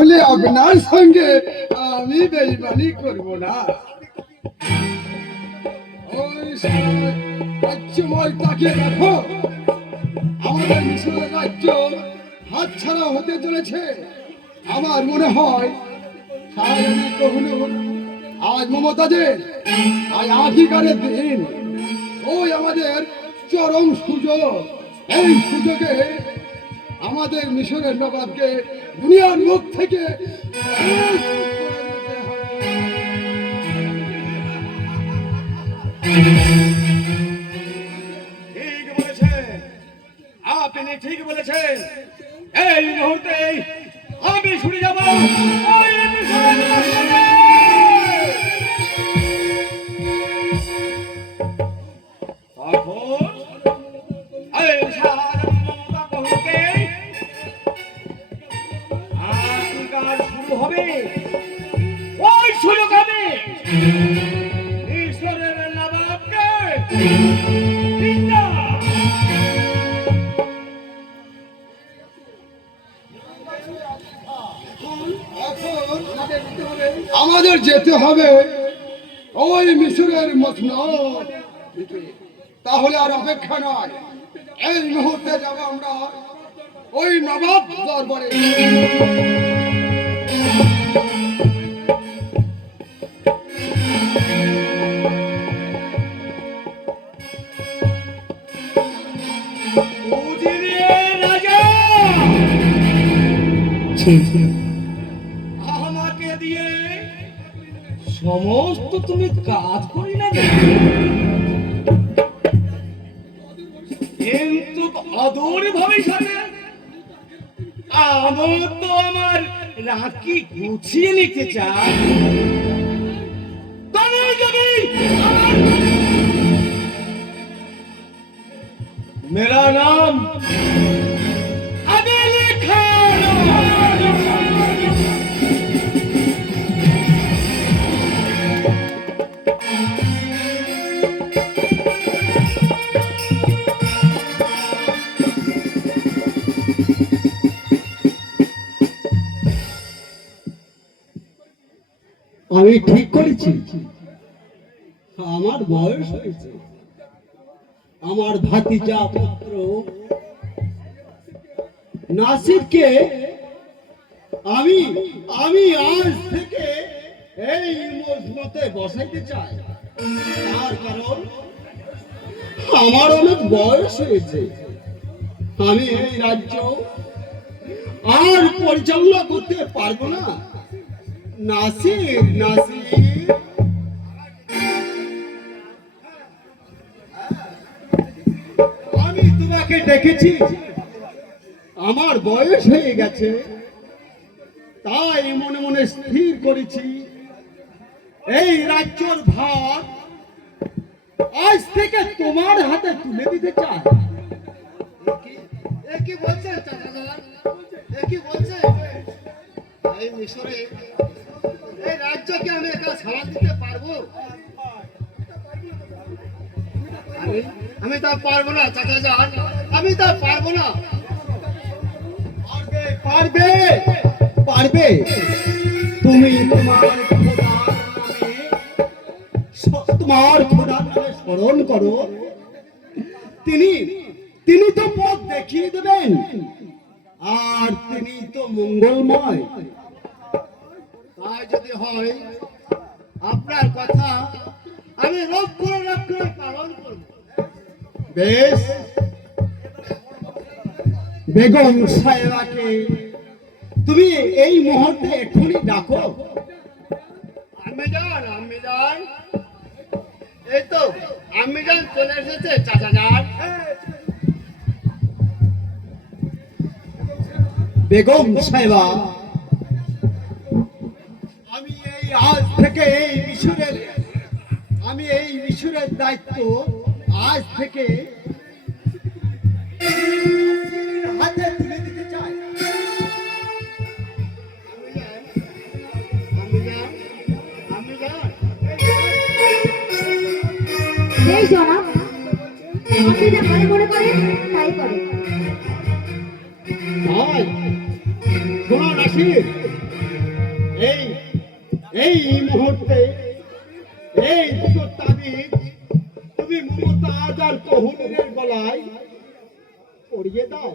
তাহলে আপনার সঙ্গে আমি বেইমানি করব না। ওই রাজ্যময় তাকিয়ে দেখো, আমাদের মিশরের রাজ্য হাতছাড়া হতে চলেছে। আমার মনে হয় আজ মমতাজের আজ আধিকারের দিন, ওই আমাদের চরম সুযোগ। এই সুযোগে আমাদের মিশরের নবাবকে দুনিয়ার মুখ থেকে ঠিক বলেছেন, আপনি ঠিক বলেছেন। এই মুহূর্তে আমি ছুটে যাব ওই মিশরের রাজধানী। তখন এই শাহজাহান মমতা কহিকে আধিকার শুরু হবে। ওই সুযোগ আমি মিশরের নবাবকে আমাদের যেতে হবে ওই মিশরের মসনদ। তাহলে আর অপেক্ষা নয়, এই মুহূর্তে যাব আমরা ওই নবাব দরবারে। আমাকে দিয়ে সমস্ত তুমি কাজ করি না, কিন্তু আদর ভাবে সাথে আমার তো আমার রাখি গুছিয়ে নিতে চাই। তবে যদি मेरा नाम आदिल खान। আমি ঠিক করেছি, আমার বয়স হয়েছে। আমার ভাতিজা পুত্র নাসিরকে আমি আমি আজ থেকে এই মসনদে বসাইতে চাই। তার কারণ আমার অনেক বয়স হয়েছে। আমি এই রাজ্য আর পরিচালনা করতে পারবো না। নাসির, নাসির, আমি তোমাকে ডেকেছি। আমার বয়স হয়ে গেছে, তাই মনে মনে স্থির করেছি এই রাজ্যর ভার আজ থেকে তোমার হাতে তুলে দিতে চাই। কি বলছে কি বলছে? এই মিশরে এই রাজ্যকে আমি একা সামাল দিতে পারবো? আমি তা পারবো না চাচা যান, আমি তা পারবো না। পারবে পারবে তুমি তোমার খোদার নামে স্মরণ করো। তিনি তিনি তো পথ দেখিয়ে দেবেন, আর তিনি তো মঙ্গলময়। তাই যদি হয় আপনার কথা আমি রক্ষণে পালন করব। বেশ, বেগম সাহেবাকে তুমি এই মুহূর্তে এক্ষুনি ডাকো। আমি যান, এই তো আমি যান চলে এসেছে চাচা যান। বেগম সাহেবা, আমি এই আজ থেকে এই মিশরের দায়িত্ব আজ থেকে হাতে তুলে দিতে চাই। এই জনাব, আপনি যা মনে করেন তাই করেন। শোনো নাসির, এই এই মুহূর্তে এই দুটো তাবিজ তুমি মমতাজ আর কোহিনূরের গলায় পরিয়ে দাও।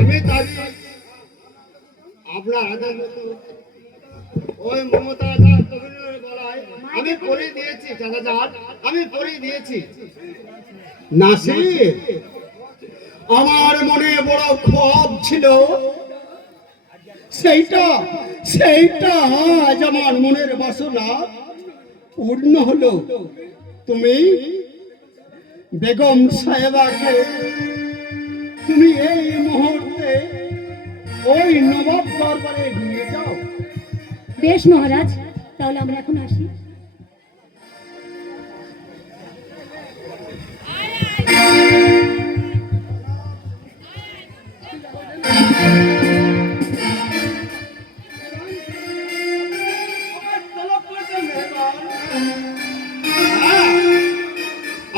আমি তাবিজ আপনার আদেশ মতো ওই মমতাজ আর কোহিনূরের গলায় আমি পরিয়ে দিয়েছি চাচাজান, আমি পরিয়ে দিয়েছি। নাসির, আমার মনে বড় ক্ষোভ ছিল, সেইটা সেইটা আজ আমার মনের বাসনা পূর্ণ হলো। তুমি বেগম সাহেবাকে তুমি এই মুহূর্তে ওই নবাব দরবারে নিয়ে যাও। বেশ মহারাজ, তাহলে আমরা এখন আসি।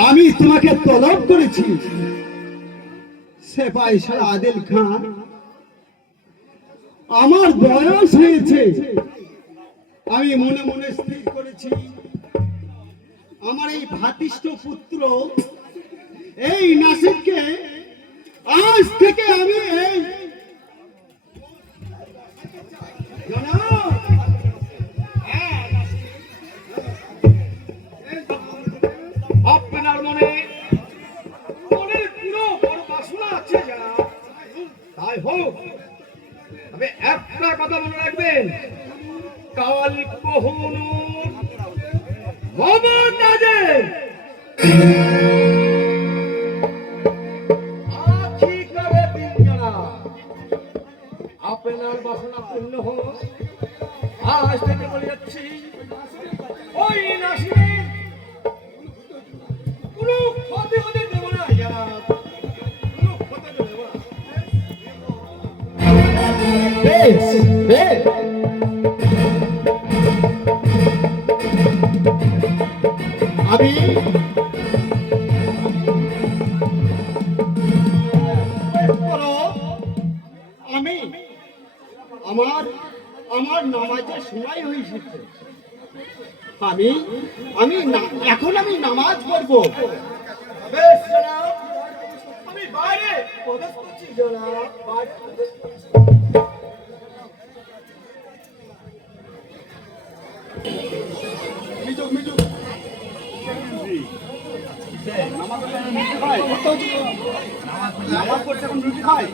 আমি তোমাকে তলব করেছি। সেপাই সারা আদিল খান, আমার বয়স হয়েছে, আমি মনে মনে স্থির করেছি আমার এই ভাতিষ্ঠ পুত্র এই নাসিরকে আজ থেকে আমি এই জনাব, আপনার মনের পুরো বড় বাসনা আছে যারা, তাই হোক। তবে একটা কথা মনে রাখবেন, কাল কোহিনূর মমতাজের আখি করে দিন জানা। আপনার বাসনা পূর্ণ হোক। আজ থেকে বলে যাচ্ছি, ওই নাসিরের কোনো ক্ষতি হতে দেব না যারা, কোনো ক্ষতি হতে দেব না। বেশ বেশ, আমি আমি আমার আমার নামাজের সময় হয়েছে। আমি আমি এখন আমি নামাজ পড়বো। বেশ জনাব, আমি বাইরে প্রবেশ করছি জনাব, বাইরে প্রবেশ করছি। নামাজ পড়ছে এখন রুটি খায়।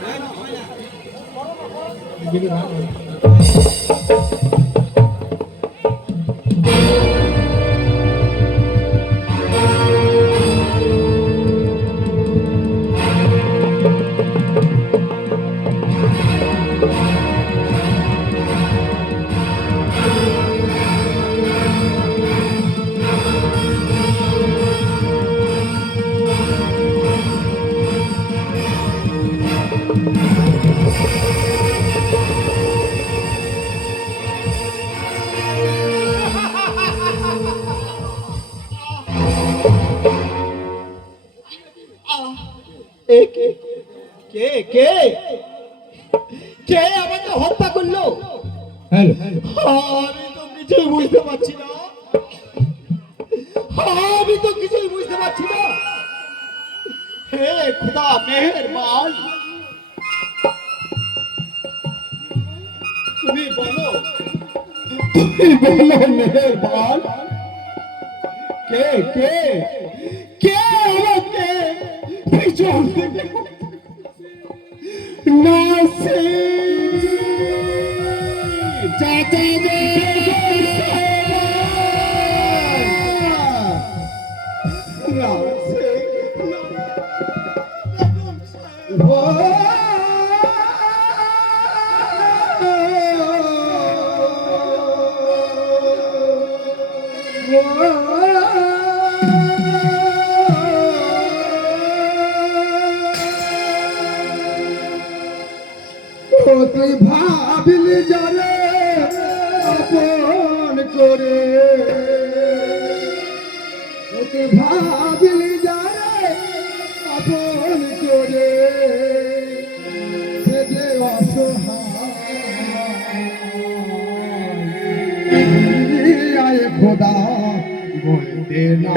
কে কে কে কে আমাকে হত্যা করলো? হ্যালো আমি তো কিছুই বুঝতে পারছি না, আমি তো কিছুই বুঝতে পারছি না। হে খুদা মেহেরবান, তুমি বলো, তুমি বলো মেহেরবান, কে কে কে আমাকে পিছন থেকে নাসির চাচা ভাবিলি যারে আপন করে, তোকে ভাবিলি যারে আপন করে, সে যে অসহায় খোদা বলতে না।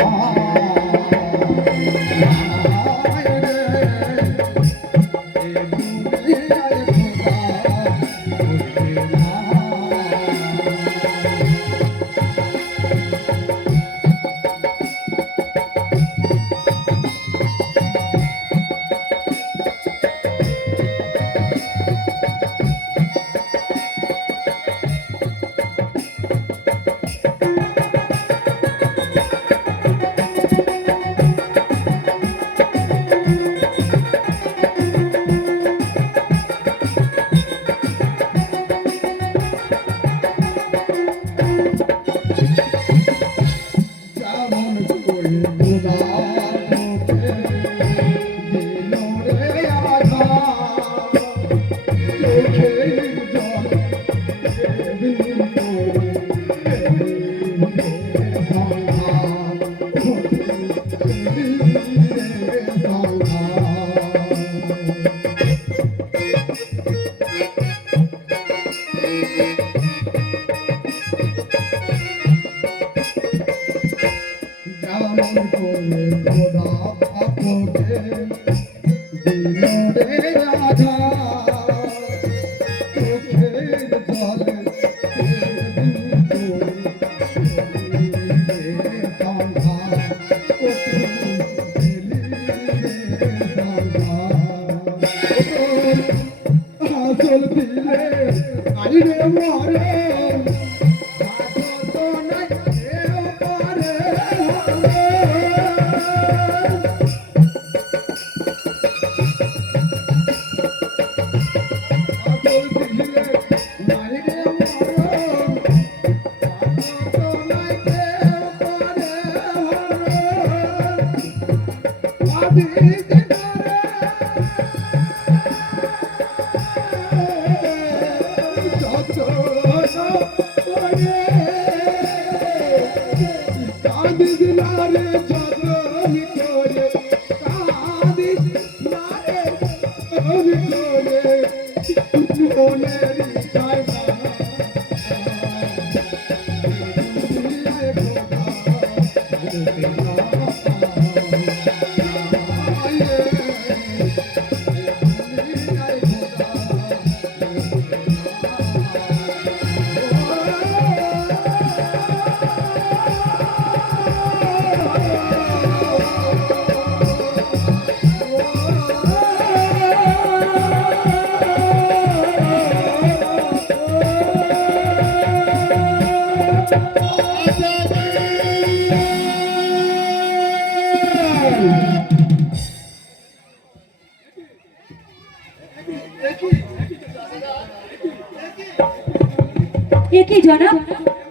এ কি জনাব,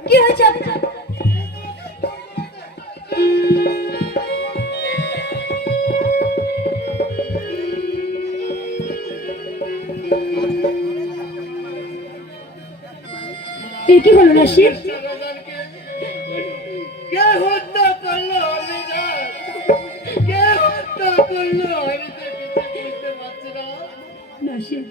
কি হয়েছে আপনার? এ কি হলো নাসির? কে হত্যা করলো অভিযান? কে হত্যা করলো? আমি তো কিছু বুঝতে পারছি না। নাসির,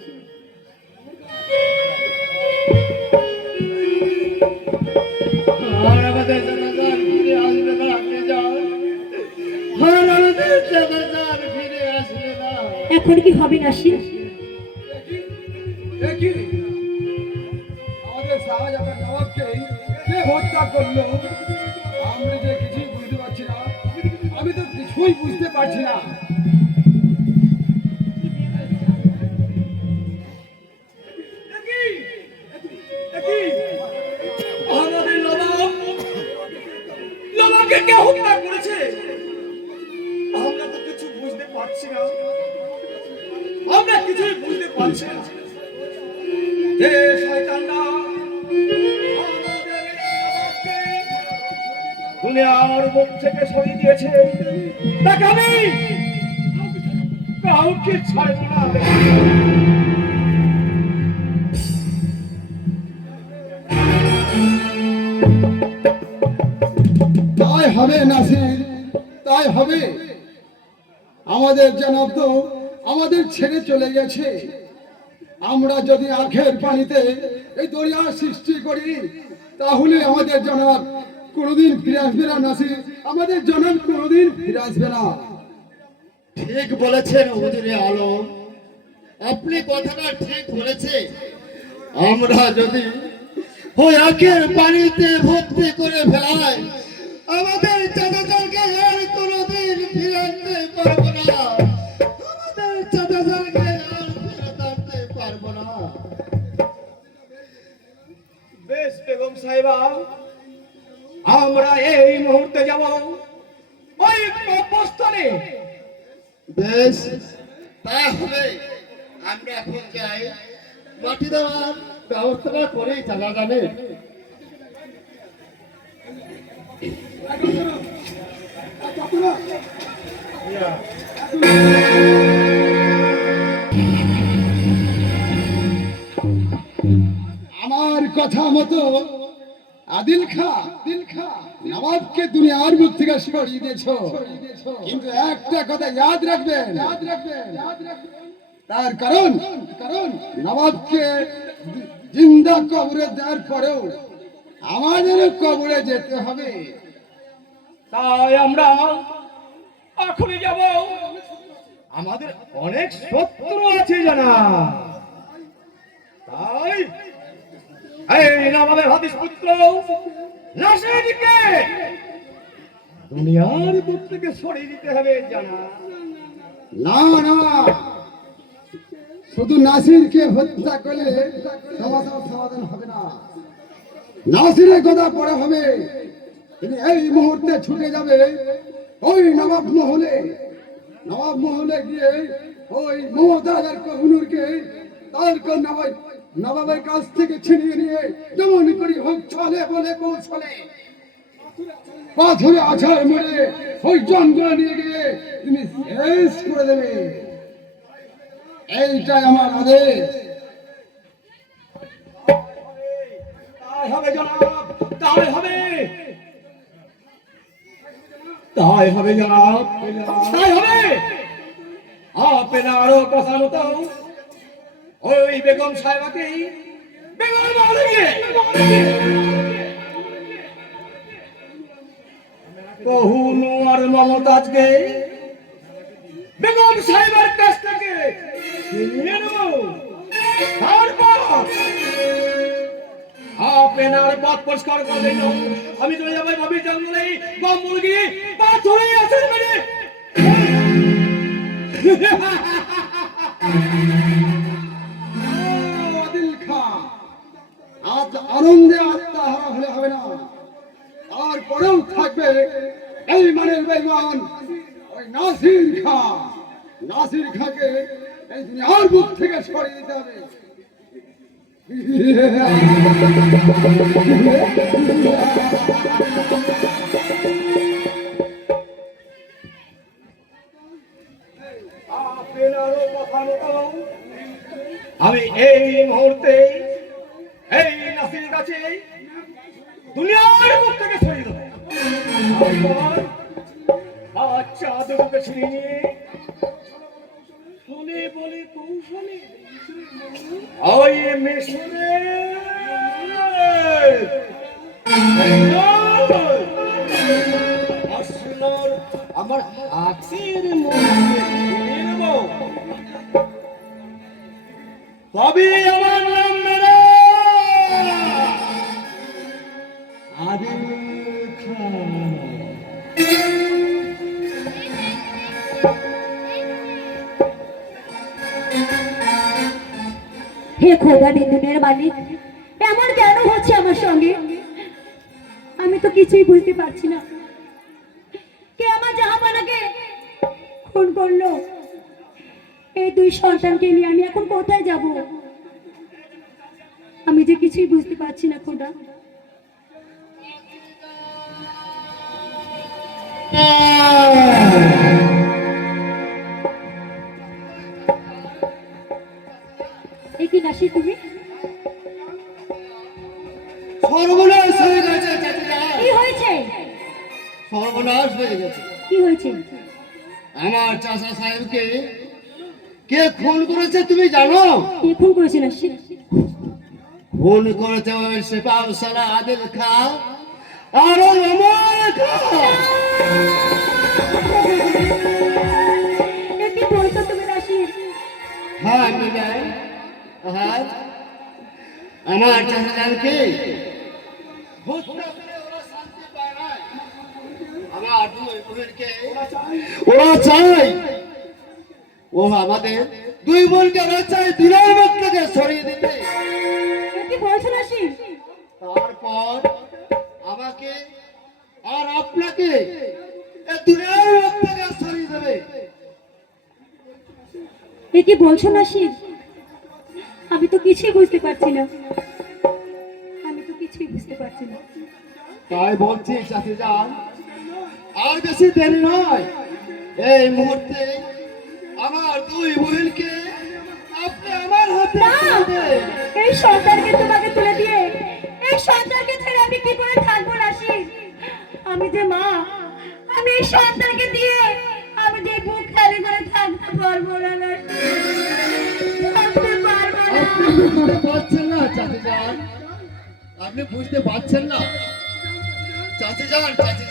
আর আমাদের জানাজার ফিরে আসবে না অভিযান। আর আমাদের জানাজার ফিরে আসবে না। এখন কি হবে নাসির? দেখি আমাদের শাহজাহান নবাবকে কে হত্যা করলো, আমরা যে কিছুই বুঝতে পারছি না। আমি তো কিছুই বুঝতে পারছি না। আমাদের নবাবকে কে হত্যা করেছে? আমরা তো কিছু বুঝতে পারছি না। আমরা কিছুই বুঝতে পারছি না। যে শয়তানরা আমাদের নবাবকে দুনিয়ার মুখ থেকে সরিয়ে দিয়েছে, তাকে আমি কাউকে ছাড়ব না। হবে? আমাদের জনাব তো আমাদের ছেড়ে চলে গেছে। আমরা যদি আখের পানিতে এই দরিয়া সৃষ্টি করি, তাহলে আমাদের জনাব কোনোদিন ফিরে আসবে না নাসির, আমাদের জনাব কোনোদিন ফিরে আসবে না। ঠিক বলেছেন হুজুরে আলম, আপনি কথাটা ঠিক বলেছে। আমরা যদি ওই আখের পানিতে ভর্তি করে ফেলাই, আমাদের চাচাচারকে আর কোনোদিন ফিরে আনতে পারবো না। আমাদের চাচাচারকে আর ফেরত আনতে পারবো না। বেশ বেগম সাহেবা, আমরা এই মুহূর্তে যাব ওই কবরস্থানে। বেশ, তা হবে। আমরা এখন যাই, মাটি দেওয়ার ব্যবস্থাটা করেই চালা যাবে। আমার কথা মতো আদিল খা নবাবকে দুনিয়ার বুক থেকে সরিয়ে দিয়েছ, কিন্তু একটা কথা ইয়াদ রাখবেন, তার কারণ নবাবকে জিন্দা কবরে দেওয়ার পরেও আমাদের কবরে যেতে হবে। তাই আমরা এখনই যাব। আমাদের অনেক শত্রু আছে জানা, তাই এই আমাদের হাদিস পুত্র নাসিরকে দুনিয়ার বুক থেকে সরিয়ে দিতে হবে জানা। না না, শুধু নাসিরকে হত্যা করলে সমস্যার সমাধান হবে না। নাসিরের কথা পরে হবে। তিনি এই মুহূর্তে ছুটে যাবে ওই নবাব মহলে গিয়ে ওই মমতাজের কোহিনূরকে তার নবাবের কাছ থেকে ছিনিয়ে নিয়ে যেমন করি হোক চলে বলে কৌশলে পাথরে আছাড় মেরে ওই জঙ্গলে নিয়ে গিয়ে তুমি শেষ করে দেবে। এইটাই আমার আদেশ। তাই হবে জনাব, তাই হবে, তাই হবে জনাব, তাই হবে। আপনারও কথা মতো ওই বেগম সাহেবাকে বেগম মহলে কহুনু আর মমতাজকে বেগম সাহেবের কাছ থেকে ছিনিয়ে নেব। তারপর আপনার পথ পরিষ্কার করবেন। আমি চলে যাবো ভাবি জঙ্গলে, গম মুরগি পাথরে আছেন মেরে। আদিল খা, আজ আনন্দে আত্মাহারা হলে হবে না, তারপরেও থাকবে এই মানের বেঈমান ওই নাসির খাকে এই দুনিয়ার বুক থেকে সরিয়ে দিতে হবে। আপনারও কথা মতো আমি এই মুহূর্তে এই নাসির কাছে দুনিয়ার মুখ থেকে সরিয়ে দেবো। বাচ্চা দুটোকে ছিনিয়ে নিয়ে শুনে বলে কৌশলে ওই মিশরে আমার হাতের মধ্যে ছিনিয়ে নেব। তবে আমার নাম মেরা আদিল খান। হে খোদা দিনের মালিক, এমন কেন হচ্ছে আমার সঙ্গে? আমি তো কিছুই বুঝতে পারছি না। কে আমার জাহাপানাকে খুন করলো? এই দুই সন্তানকে নিয়ে আমি এখন কোথায় যাব? আমি যে কিছুই বুঝতে পারছি না খোদা। এই কি নাসি তুমি? সর্বনাশ হয়ে গেছে চাচা, কি হয়েছে? সর্বনাশ হয়ে গেছে। কি হয়েছে? আমার চাচা সাহেবকে কে খুন করেছে তুমি জানো? কে খুন করেছে নাসির? খুন করেছে ওই সেপাউসালা আদিল খা আর ওই অমর খা। এ কি বলছো তুমি নাসির? হ্যাঁ মিলাই, হ্যাঁ আমার চাচা জানকে হত্যা করে ওরা শান্তি পায় না। আমার দুই বোনকে ওরা চাই, ও আমাদের দুই বোনকে ওরা চাই দিনের মুখ থেকে সরিয়ে দিতে। এ কি বলছো নাসির? তারপর আমাকে আর আপনাকে এ দিনের মুখ থেকে সরিয়ে দেবে। এ কি বলছো নাসির? আমি তো কিছুই বুঝতে পারছি না, আমি তো কিছুই বুঝতে পারছি না। তাই বলছি চাচি যান, আর বেশি দেরি নয়, এই মুহূর্তে আমার দুই বোনকে আপনি আমার হাতে না, তুলে দেন। এই সন্তানকে তোমাকে তুলে দিয়ে এই সন্তানকে ছেড়ে আমি কি করে থাকবো নাসির? আমি যে মা, আমি এই সন্তানকে দিয়ে আমি যে বুক খালি করে থাকতে পারবো না নাসির, থাকতে পারবো না। আপনি বুঝতে পারছেন না চাচি যান, আপনি বুঝতে পারছেন না চাচি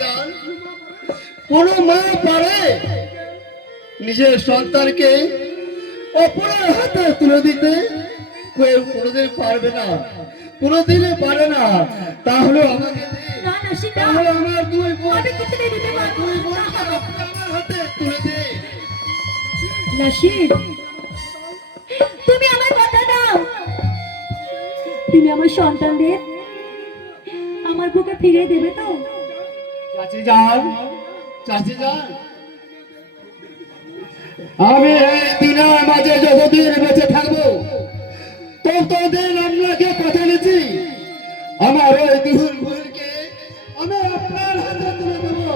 যান, কোন মা পারে নিজের সন্তানকে অপরের হাতে তুলে দিতে? কেউ কোনোদিন পারবে না, কোনোদিনই পারে না। তাহলে আমাকে দিন, না নাসির, না, তাহলে আমার দুই বোন, আমি কিছুতেই দিতে পারবো দুই না। বোনকে আপনি আমার হাতে তুলে দিন। নাসির, তুমি আমার কথা দাও, তুমি আমার সন্তানদের আমার বুকে ফিরিয়ে দেবে তো? চাচি যান, আমি এই দিনের মাঝে যতদিন বেঁচে থাকবো ততদিন আপনাকে কথা দিচ্ছি, আমার ওই দুই বোনকে আমি আপনার হাতে তুলে দেবো,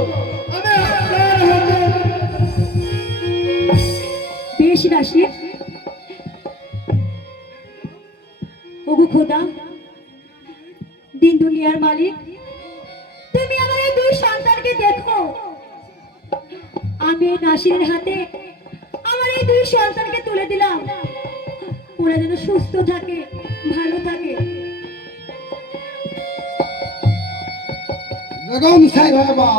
আমি আপনার হাতে। বেশ নাসির, ওগো খোদা, দিন দুনিয়ার মালিক, তুমি আমার এই দুই সন্তানকে দেখো। আমি এই নাসিরের হাতে আমার এই দুই সন্তানকে তুলে দিলাম, ওরা যেন সুস্থ থাকে, ভালো থাকে। বেগম সাহেবা,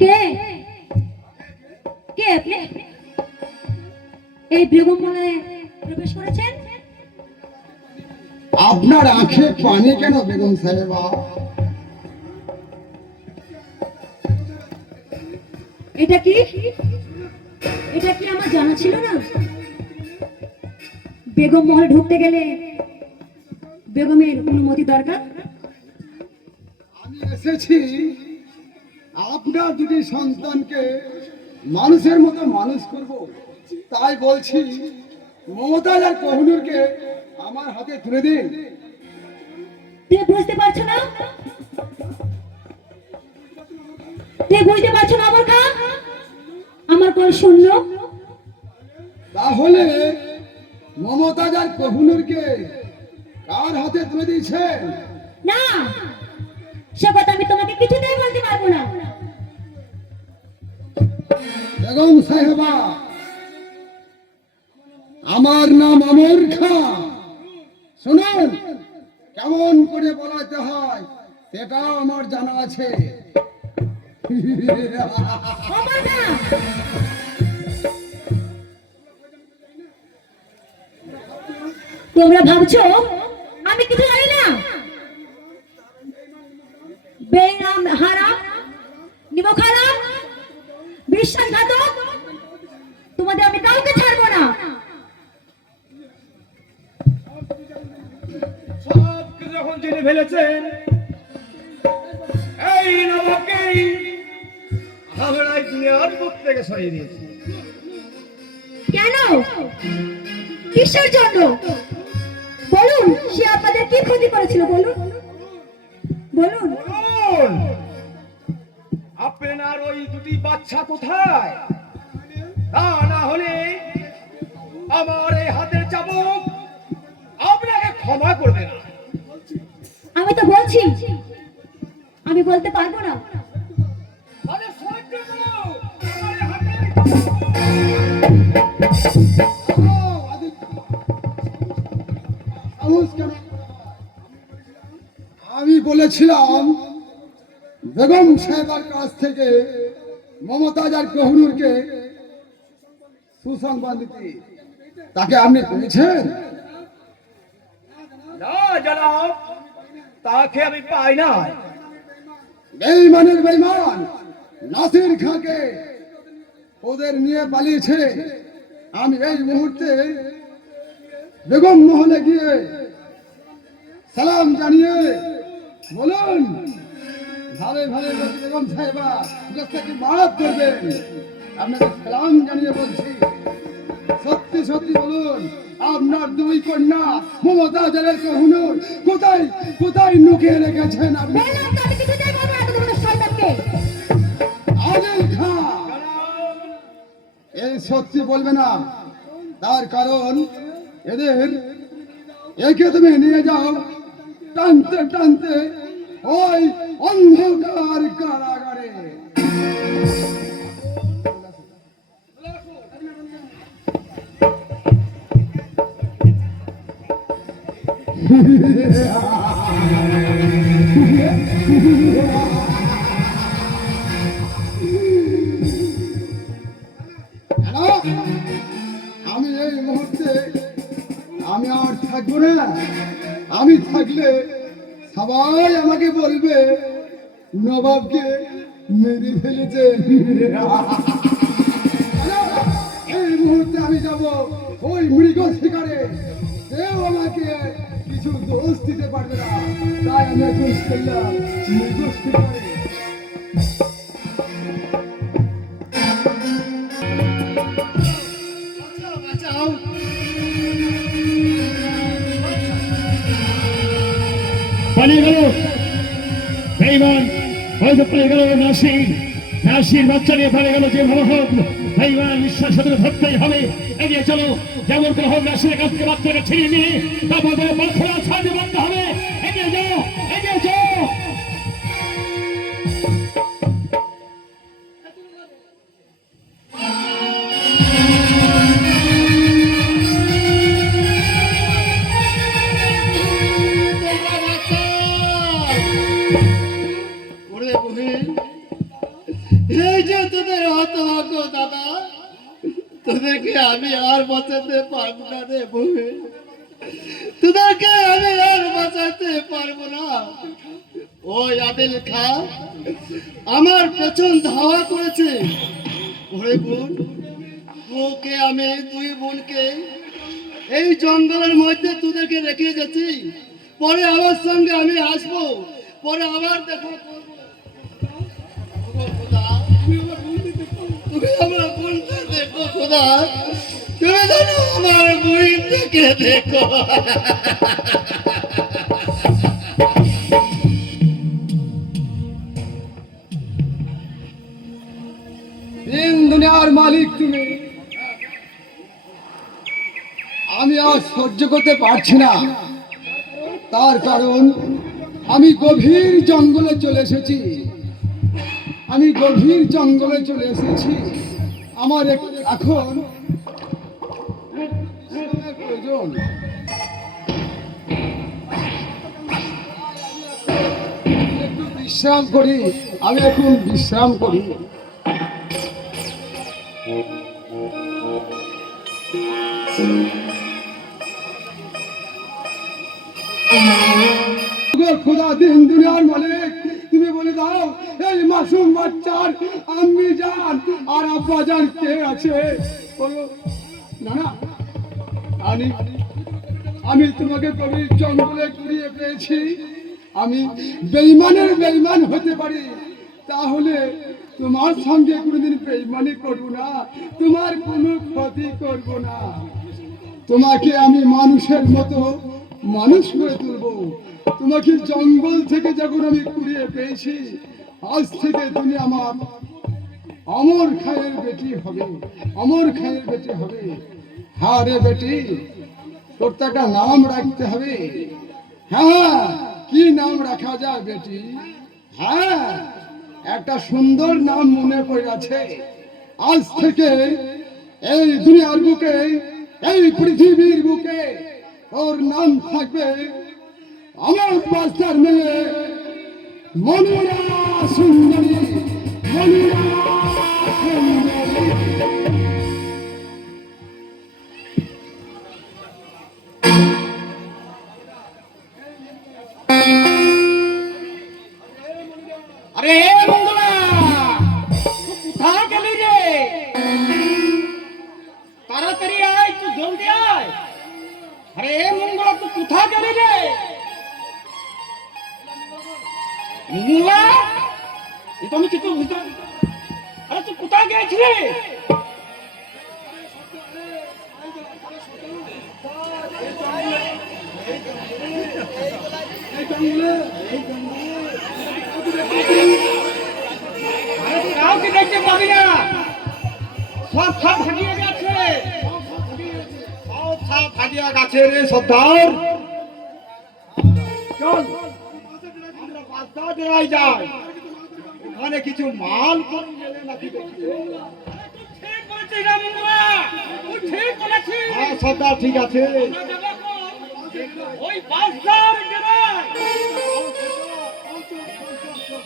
কে কে আপনি এই বেগম মনে প্রবেশ করেছেন? আপনার আঁখে পানি কেন বেগম সাহেবা? এটা কি আমার জানা ছিল না? বেগম মহল ঢুকতে গেলে বেগমের অনুমতি দরকার। আমি এসেছি আপনার দুটি সন্তানকে মানুষের মতো মানুষ করব, তাই বলছি মমতাজ আর কোহিনূরকে আমার হাতে তুলে দিন। তুমি বুঝতে পারছো না? তুমি বুঝতে পারছো না আমার খা? আমার কল শূন্য। তাহলে মমতাজ আর কোহিনূরকে কার হাতে তুলে দিয়েছেন? না, সে কথা আমি তোমাকে কিছুতেই বলতে পারবো না। বেগম সাহেবা, আমার নাম অমর খা। শুনুন, কেমন করে বলাতে হয় সেটাও আমার জানা আছে। আমার না, তোমরা ভাবছো আমি কিছু জানি না? বেনাম হারাম, নিমক হারাম, বিশ্বাসঘাতক, তোমাদের আমি কাউকে ছাড়বো না। সব কিছু যখন জেনে ফেলেছেন, এই নবাবকেই আমরা এই দুনিয়ার বুক থেকে সরিয়ে দিয়েছি। কেন? কিসের জন্য? বলুন, সে আপনাদের কি ক্ষতি করেছিল? বলুন বলুন। বলুন, আপনার ওই দুটি বাচ্চা কোথায়? তা না হলে আমার এই হাতের চাবুক আপনাকে ক্ষমা করবে না। আমি তো বলছি, আমি আমি বলতে পারবো না। আরে সহ্য করো, আমার হাতে সাহস কেন? আমি বলেছিলাম বেগম সাহেবের কাছ থেকে মমতাজ আর কোহিনূরকে সুসংবাদ দিতে, তাকে আপনি পেয়েছেন? না জনাব, তাকে আমি পাই না। বেঈমানের বেঈমান নাসির খাঁকে ওদের নিয়ে পালিয়েছে। আমি এই মুহূর্তে বেগম মহলে গিয়ে সালাম জানিয়ে বলুন ভাবে ভাবে বেগম সাহেবা কি মারাত করবেন, আপনাকে সালাম জানিয়ে বলছি। সত্যি সত্যি বলুন, আপনার দুই কন্যা মমতাজ আর কোহিনূর কোথায় কোথায় লুকিয়ে রেখেছেন আপনি? বললাম তো আমি কিছুতেই বলবো না এত বড় শয়তানকে। আদিল খান এই সত্যি বলবে না, তার কারণ এদের একে তুমি নিয়ে যাও টানতে টানতে ওই অন্ধকার কারাগারে। হ্যালো, আমি এই মুহূর্তে আমি আর থাকবো না। আমি থাকলে সবাই আমাকে বলবে নবাবকে মেরে ফেলেছে। এই মুহূর্তে আমি যাব ওই মৃগ শিকারে, কেউ আমাকে কিছু দোষ দিতে পারবে না। তাই আমি এখন চললাম মৃগ শিকারে। বাঁচাও। পালিয়ে গেল বেঈমান, হয়তো পালিয়ে গেল নাসির। নাসির বাচ্চা নিয়ে পালিয়ে গেল। যেভাবে হোক বেঈমান বিশ্বাস সাথে ধরতেই হবে। এগিয়ে চলো, যেমন করে হোক নাসিরের কাছ থেকে বাচ্চাকে ছিনিয়ে নিয়ে তারপর পাথরা ছাড়তে বাধ্য হবে। এগিয়ে যাও, এগিয়ে যাও। ওরে বহিন, এই যে তোদের হতভাগ্য দাদা, তোদেরকে আমি আর বাঁচাতে পারবো না রে বহিন, তোদেরকে আমি আর বাঁচাতে পারবো না। ওই আদিল খা আমার পেছন ধাওয়া করেছে। ওরে বোন, ওকে আমি দুই বোনকে এই জঙ্গলের মধ্যে তোদেরকে রেখে যাচ্ছি। পরে আমার সঙ্গে আমি আসবো, পরে আবার দেখা করবো। ওগো খোদা, তুমি আমার বোনকে দেখো খোদা, তুমি জানো আমার বোনকে দেখো। তিন দুনিয়ার মালিক তুমি, আমি আর সহ্য করতে পারছি না। তার কারণ আমি গভীর জঙ্গলে চলে এসেছি। আমি গভীর জঙ্গলে চলে এসেছি। আমার এখন বিশ্রামের প্রয়োজন। একটু বিশ্রাম করি, আমি এখন বিশ্রাম করি। খোদা দিন দুনিয়ার মালিক, তুমি বলে দাও এই মাসুম বাচ্চার আম্মি জান আর আব্বা জান কে আছে? বলো না না, আমি তোমাকে গভীর জঙ্গলে কুড়িয়ে পেয়েছি। আমি বেঈমানের বেঈমান হতে পারি, তাহলে তোমার সঙ্গে কোনোদিন বেঈমানি করবো না, তোমার কোনো ক্ষতি করব না। তোমাকে আমি মানুষের মতো মানুষ করে তুলবো। তোমাকে জঙ্গল থেকে যখন আমি কুড়িয়ে পেয়েছি, আজ থেকে তুমি আমার অমর খায়ের বেটি হবে, অমর খায়ের বেটি হবে। হ্যাঁ রে বেটি, তোর তো একটা নাম রাখতে হবে। হ্যাঁ, কি নাম রাখা যায় বেটি? হ্যাঁ, একটা সুন্দর নাম মনে পড়ে আছে। আজ থেকে এই দুনিয়ার বুকে, এই পৃথিবীর বুকে ওর নাম থাকবে আমার বাচ্চার মেয়ে মনিরা সুন্দরী। মনিরা সুন্দরী। আরে মঙ্গলা, তুই কোথায় গেলি রে? তাড়াতাড়ি আয়, তুই জলদি আয়। আরে মঙ্গলা, তুই কোথায় গেলি রে? মঙ্গলা, এ তো আমি কিছু বুঝতে পারছি না। আরে তুই কোথায় গেছিলি? কাউকে দেখতে পাবি না, সব সব ভাগিয়ে গেছে, সব সব ভাগিয়ে গেছে রে সর্দার। চল আমরা বাস্তা দেওয়াই যাই, ওখানে কিছু মাল কম গেলে নাকি দেখি। ঠিক বলেছিস রে মঙ্গলা, তুই ঠিক বলেছিস। হ্যাঁ সর্দার, ঠিক আছে। ওই বাস্তার গেলে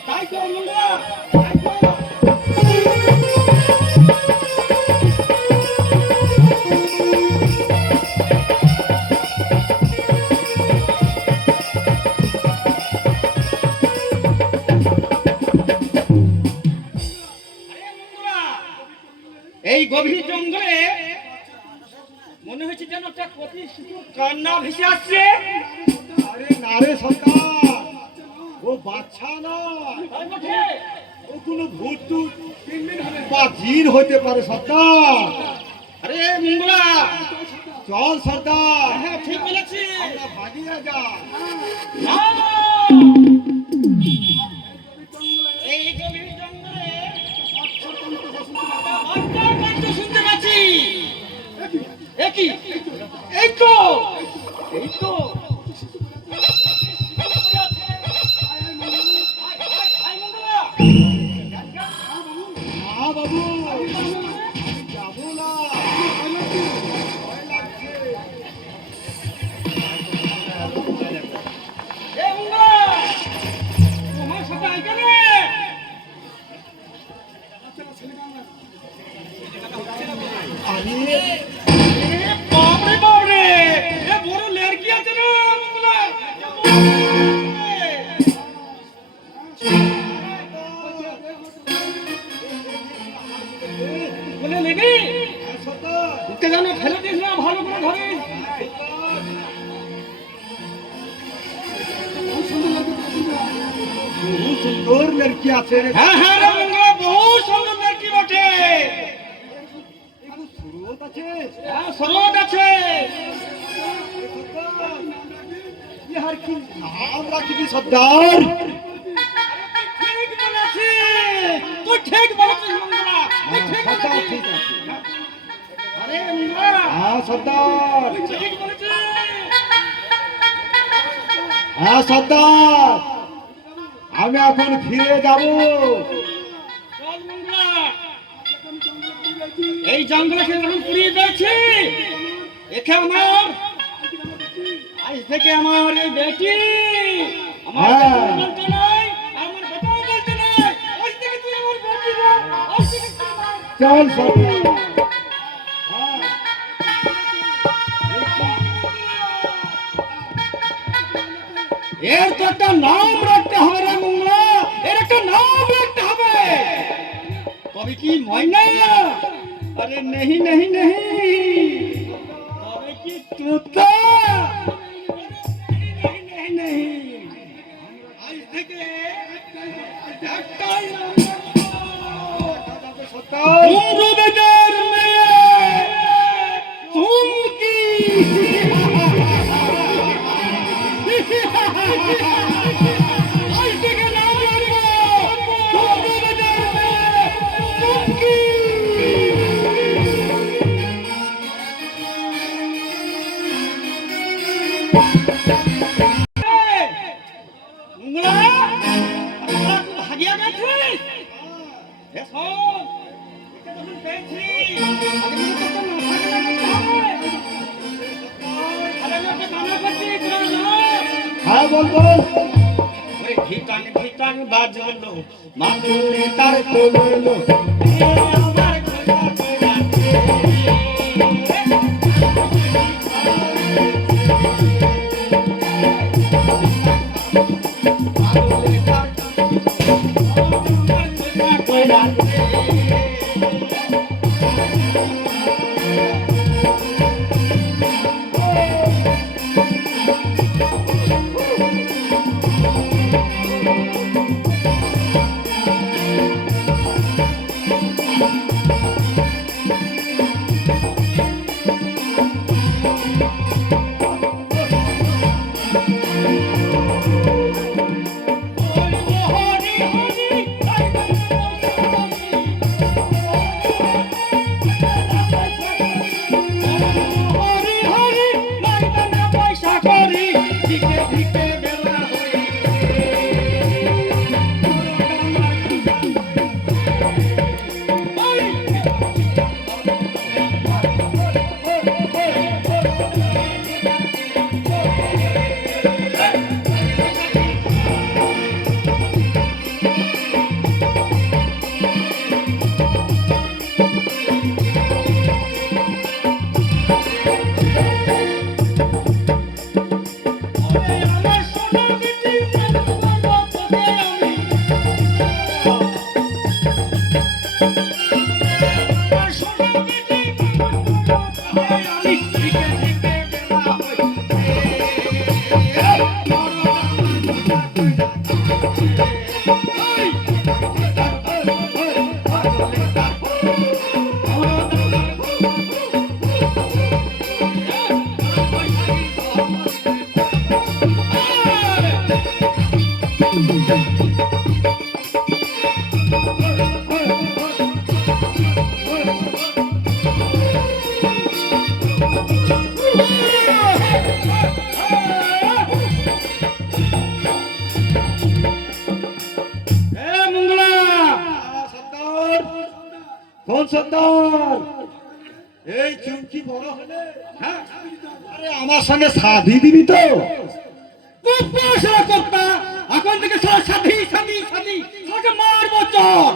তাই তো মঙ্গলা, তাই তো। এই গভীর জঙ্গলে মনে হচ্ছে যেন একটা কপি শিশুর কান্না ভেসে আসছে। আরে না রে সরকার, ও বাচ্চা না, ও কোনো ভূত টুত বা জিন হইতে পারে সরকার। আরে মঙ্গলা, চল সরকার। হ্যাঁ ঠিক বলেছি, আমরা ভাগিয়ে যা। এই গভীর জঙ্গলে বাচ্চার কণ্ঠ শুনতে পাচ্ছি। একই, এই তো, এই তো। বাবু যাবো না, ভয় লাগছে। তোমার সাথে আইকানে বাপরে বাপরে, এ বড় লেরকি আছে না মঙ্গলা। বলে নেবি ওকে, জানো ফেলে দিস না, ভালো করে ধরিস। বহু সুন্দর লড়কি আছে। হ্যাঁ হ্যাঁ রে মঙ্গলা, বহু সুন্দর লড়কি বটে। স্রোত আছে, হ্যাঁ স্রোত আছে। ইহার কি নাম রাখবি সর্দার? ঠিক বলেছিস, তুই ঠিক বলেছিস মঙ্গলা, তুই ঠিক বলেছিস। আরে মঙ্গলা, হ্যাঁ সর্দার, ঠিক বলেছিস। হ্যাঁ সর্দার, আমি এখন ফিরে যাব। চল মঙ্গলা, এই জঙ্গলকে যখন পুড়িয়ে দিয়েছি, একে আমার আজ থেকে আমার এই বেটি, আমার বেটি বলতে নাই, আমার বেটাও বলতে নাই। আজ থেকে তুই আমার বেটি না, আজ থেকে তুই আমার। চল সর্দার। এর তো একটা নাম রাখতে হবে রে মঙ্গলা, এর একটা নাম রাখতে হবে। তবে কি ময়না? আরে नहीं नहीं नहीं, তবে কি তোতা? नहीं नहीं नहीं, আজ থেকে একটাই নাম রাখবো, বেটার মেয়ে চুমকি। আজ থেকে নাম রাখবো বেটার মেয়ে চুমকি। মঙ্গলা, তখন পেয়েছি। আগে মনে করতাম না, থাকে না, করতে হবে। আরে আমি ওকে মানা করছি, তোরা না। হ্যাঁ বল বল। ওরে ধিটাং ধিটাং বাজলো, মাদুরে তার তোললো। এ আমার খোলা খোলা মাদুরে তার খোলা খোলা কোন সর্দার? এই চুমকি বড় হলে হ্যাঁ আরে আমার সঙ্গে শাদি দিবি তো? পড়াশোনা করতা, এখন থেকে সারা সাথী সাথী সাথী তোকে মারবো চল।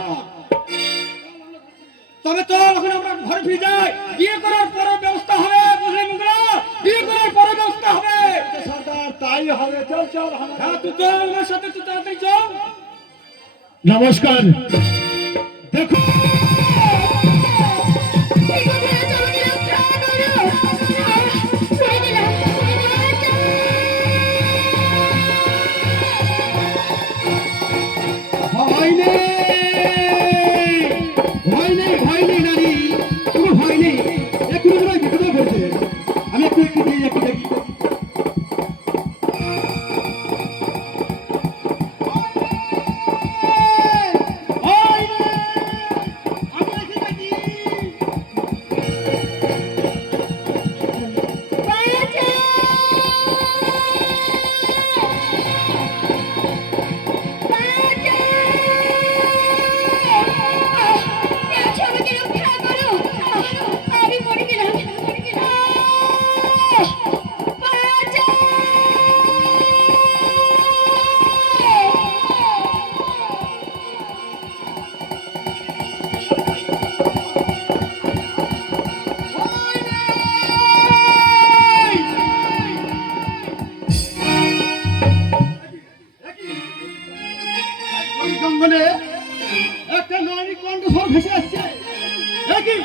তবে চল এখন আমরা ঘরে ফিরে যাই, বিয়ে করার পরে ব্যবস্থা হবে, বুঝলি মুগলা? বিয়ে করার পরে ব্যবস্থা হবে। সর্দার তাই হবে, চল চল। হ্যাঁ তুই চল আমার সাথে, তুই তাড়াতাড়ি চল। নমস্কার। দেখো ভয় নেই, ভয় নেই, ভয় নেই নারী, কোনো ভয় নেই। একটু করে বিপদে পড়ছে, আমি একটু একটু দেখি, একটু দেখি। ভয় নেই, আমি এসে দেখি। ওই জঙ্গলে একটা নারী কণ্ঠস্বর ভেসে আসছে। এ কি?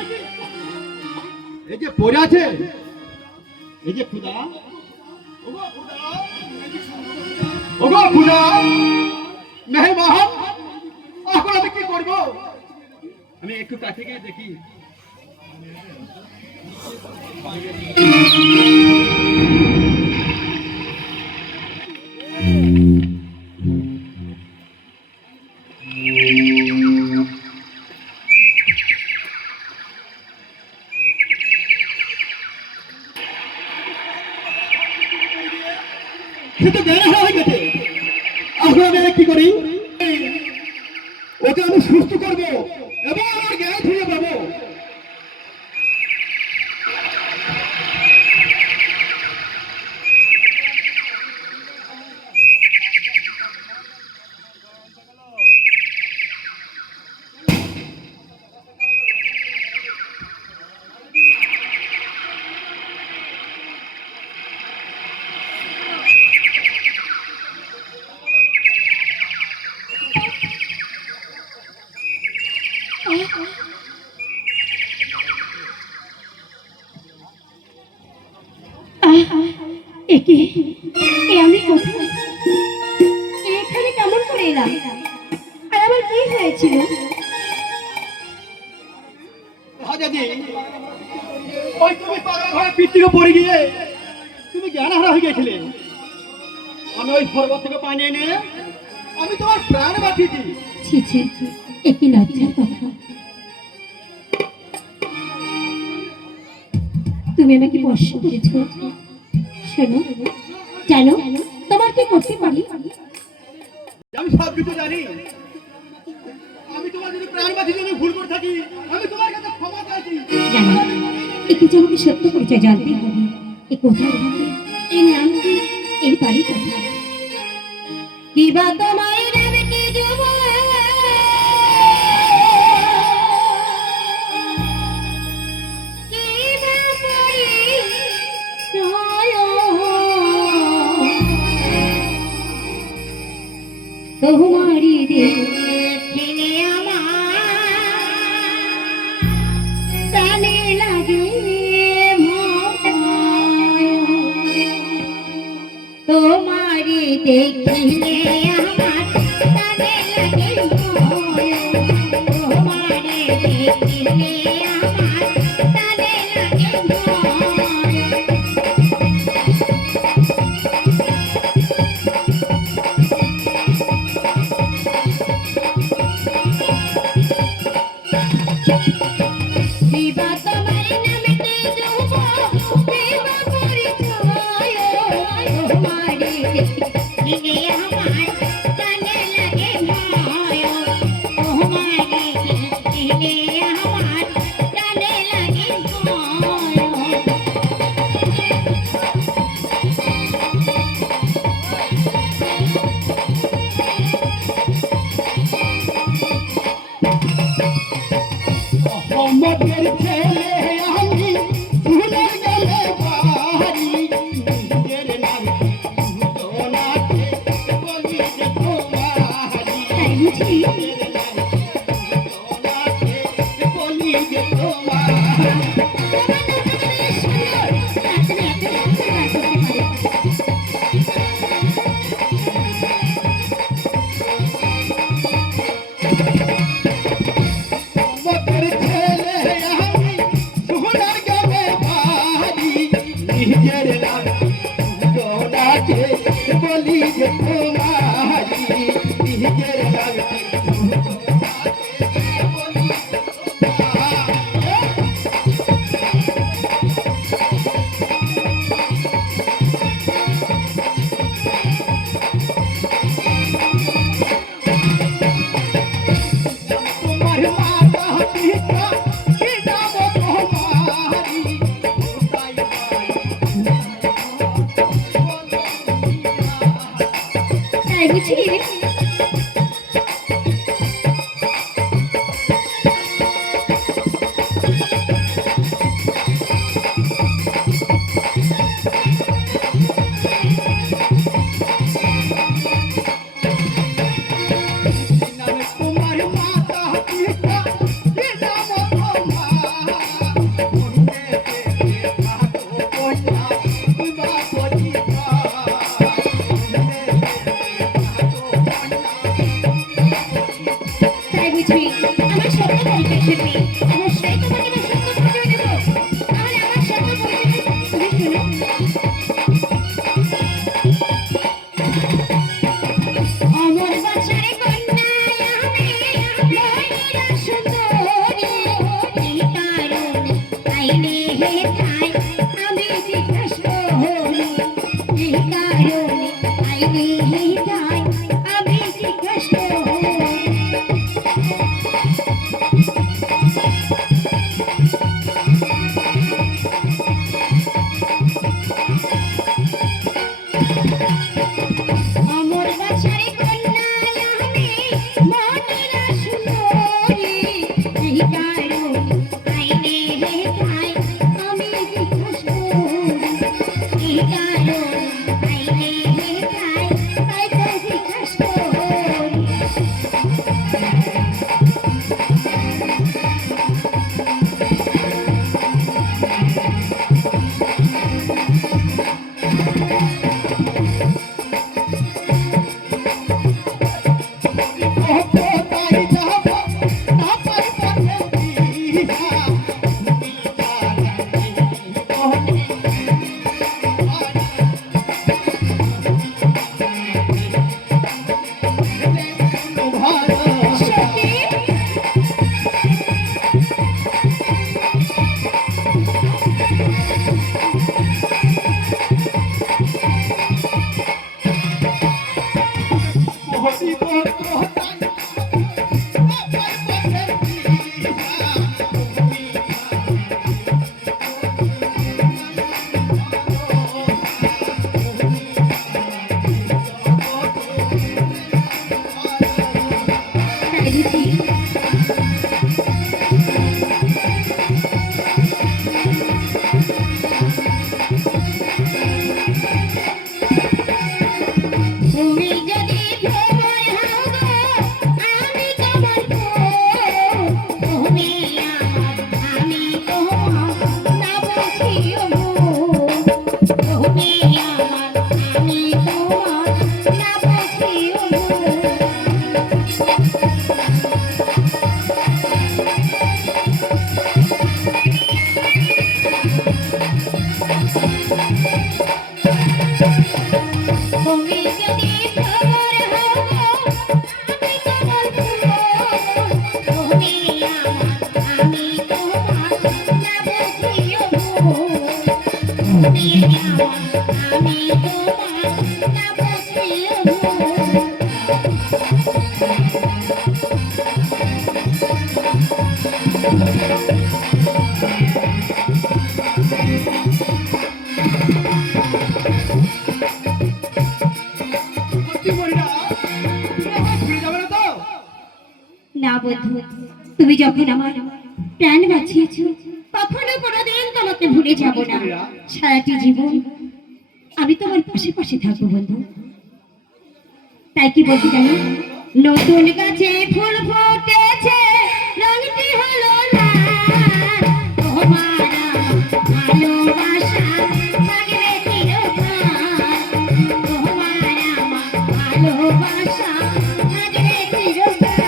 এই যে পড়ে আছে, এই যে খুদা, ওগো খুদা, ওগো খুদা, মেহমান, এখন আমি কি করব? আমি একটু কাছে গিয়ে দেখি। সে তো জ্ঞান হারা হয়ে গেছে, এখন আমি কি করি? ওকে আমি সুস্থ করবো এবং আমার জ্ঞান ফিরে পাবো। একে এ আমি কোথায় এখানে কেমন করে এলাম আর আবার কি হয়েছিল রাজাজি, ওই তুমি পাগলা ঘরে পিঠ থেকে পড়ে গিয়ে তুমি জ্ঞানহারা হয়ে গেছিলে। আমি ওই পর্বত থেকে পানি এনে আমি তোমার প্রাণ বাঁচিয়েছি। ছি ছি এ কি লজ্জার কথা তুমি আমাকে স্পর্শ করেছ শোনো জানো তোমার কি করতে পারি আমি সব কিছু জানি। আমি তোমার যদি প্রাণ বাঁচিয়ে যদি ভুল করে থাকি আমি তোমার কাছে ক্ষমা চাইছি। জানো একে যে আমাকে সত্য পরিচয় জানতে হবে এ কোথায় থাকে এর নাম কি এর বাড়ি কোথায় কিবা তোমার নামে কি যাব কিবা পরিচয় তোমারি দেখে আমার প্রাণে লাগে তোমারি দেখিলে আমার প্রাণে লাগে তোমারি দেখিলে আমার প্রাণে লাগে বিবা তোমার নামে কে যাব বিবা পরিচয় তোমারি দিনে আমার কানে লাগে ভয় তোমারি দিনে আমার কানে লাগে ভয় মোহাম্মদের ছেলে আমি ভুলে গেলে বাড়ি নিজের নাম দুজনাকে বলি যে তোমারি তাই বুঝি নিজের নাম দুজনাকে বলি যে তোমারি। মোহাম্মদের ছেলে আমি ভুলে গেলে বাড়ি নিজের নাম দুজনাকে বলি যে তোমারি নিজের নাম তোমার মাতা পিতা কি নাম তোমারি কোথায় তাই বুঝি নামে তোমার মাতা পিতা কি নাম তোমার মনে পেতে থাকো কন্যা তোমা পরিচয় মনে পেতে থাকো কন্যা। তাই বুঝবি আমার সত্য পরিচয় শুনবি অবশ্যই তোমাকে না সত্য পরিচয় দেবো তাহলে আমার সত্য পরিচয় তুমি শুনো অমর বাছারে কন্যা আমি মহিলা সুন্দরী এই কারণে আইনে হে ঠাই আমি জিজ্ঞাসা হই এই কারণে আইনে হে ঠাই আমি জিজ্ঞাসা হই অমর বাছারে কন্যা আমি মহিলা সুন্দরী এই কারণে আইনে হে ঠাই আমি জিজ্ঞাসা হই এই কারণে আইনে হে ঠাই তাই তো জিজ্ঞাসা হই তাই বুঝি? তুমি যদি ভ্রমর হও গো, আমি তোমার বউ। তুমি আমার, আমি তোমার, না বুঝিও গো। তুমি আমার, আমি তোমার, না বুঝিও গো। তুমি যদি ভ্রমর হও গো, আমি তোমার বউ। তুমি আমার, আমি তোমার, না বুঝিও গো। তুমি আমার, আমি তোমার, না বুঝিও গো। কি বলিনা ফিরে যাবে না তো? না বন্ধু, তুমি যখন আমার প্রাণ বাঁচিয়েছ, কখনো কোনোদিন তোমাকে ভুলে যাব না। সারাটি জীবন আমি তোমার পাশে পাশে থাকবো বন্ধু। তাই কি বলতে জানো, নতুন গাছে ফুল ফুটেছে, রঙটি হলো লাল। তোমার ভালোবাসা থাকবে চিরকাল। তোমার আমার ভালোবাসা থাকবে চিরকাল।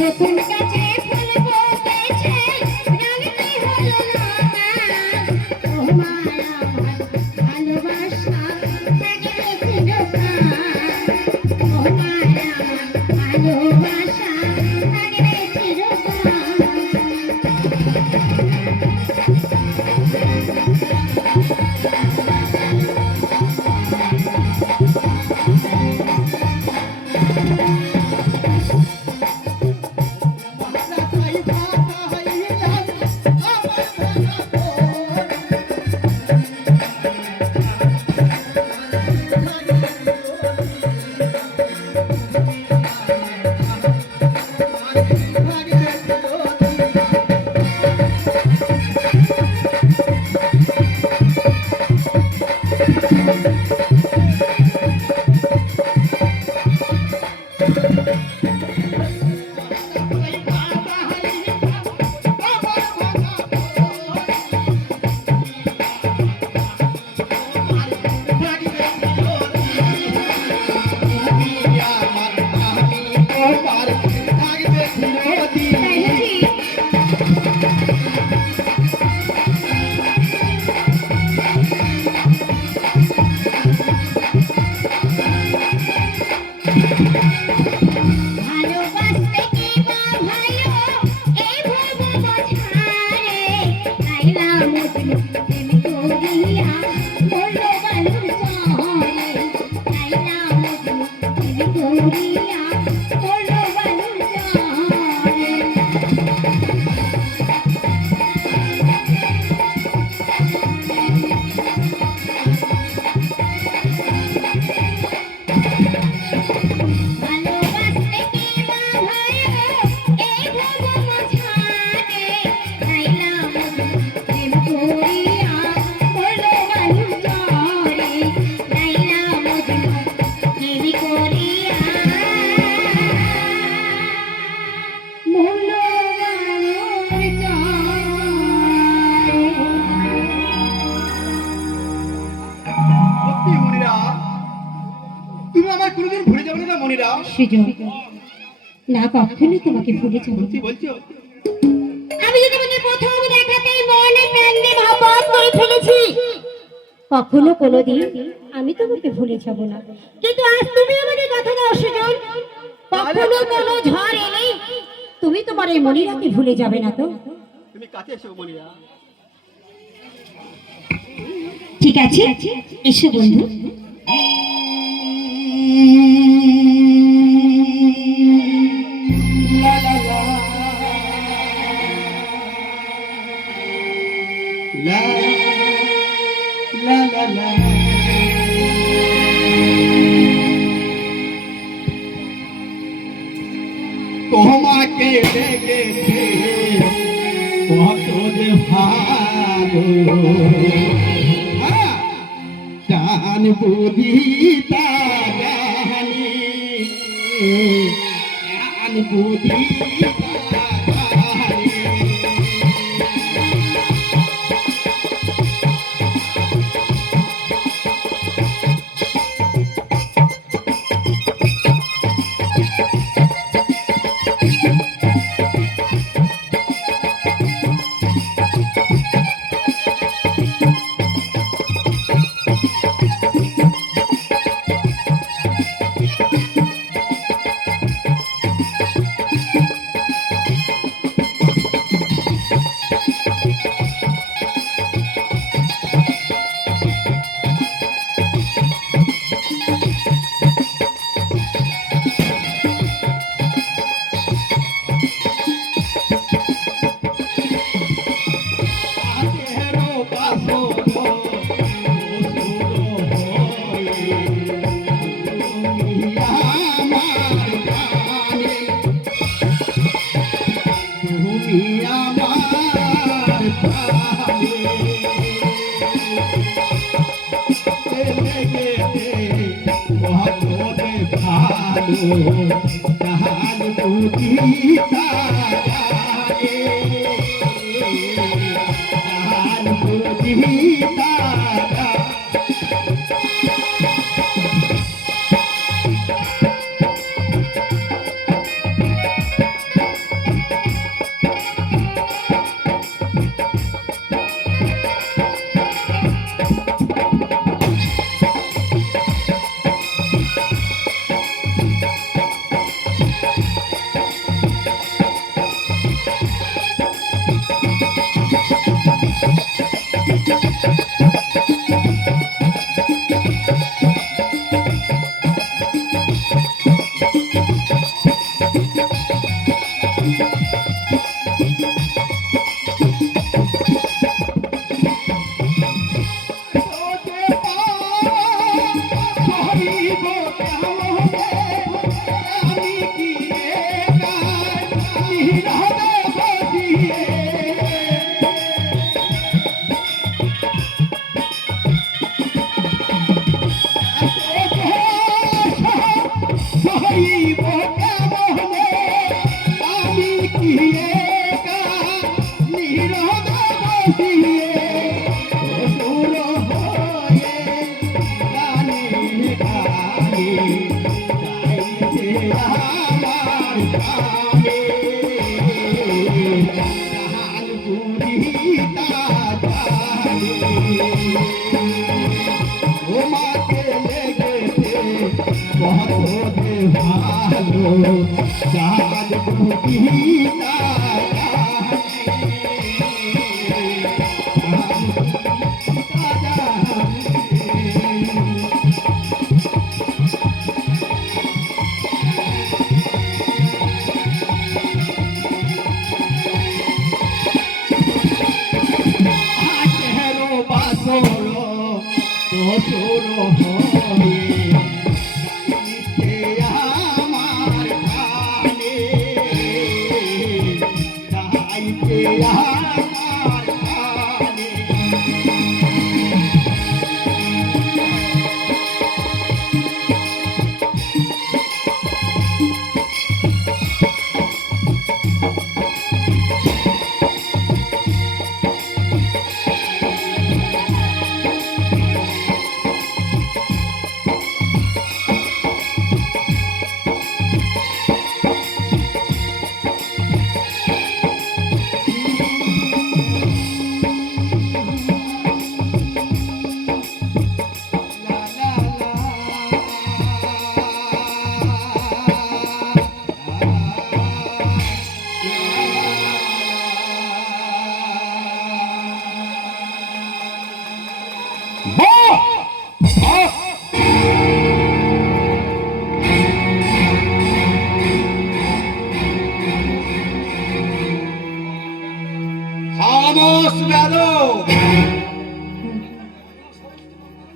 নতুন গাছে ফুল ফুটেছে, রঙটি হলো লাল। তোমার আমার ভালোবাসা থাকবে চিরকাল। তোমার আমার ভালোবাসা থাকবে চিরকাল। ভালোবাসতে কি বা ভালো, এই ভব বোঝারে। আইলা মজনু প্রেম করিয়া বলল বালুর চরে। আইলা মজনু প্রেম করিয়া বলল বালুর চরে। ভালোবাসতে কি বা ভালো, এই ভব বোঝারে। আইলা মজনু প্রেম করিয়া বলল কোনোদিন ভুলে যাবে না মনিরা। সুজন, না কখনোই তোমাকে ভুলে যাবো কি না। বলছো? আমি যদি তোমাকে প্রথম দেখাতেই মনে প্রাণে মহব্বত করে ফেলেছি, কখনো কোনোদিন আমি তোমাকে ভুলে যাব না। কিন্তু আজ তুমি আমাকে কথা দাও সুজন, কখনো কোনো ঝড় এলেই তুমি তোমার এই মনিরাকে ভুলে যাবে না তো? তুমি কাছে এসো মনিরা। ঠিক আছে, এসো বন্ধু। লা লা লা লা। তোমাকে দেখেছে কত যে ভালো, জান বুঝি তা জানি, জান বুঝি তা জানি।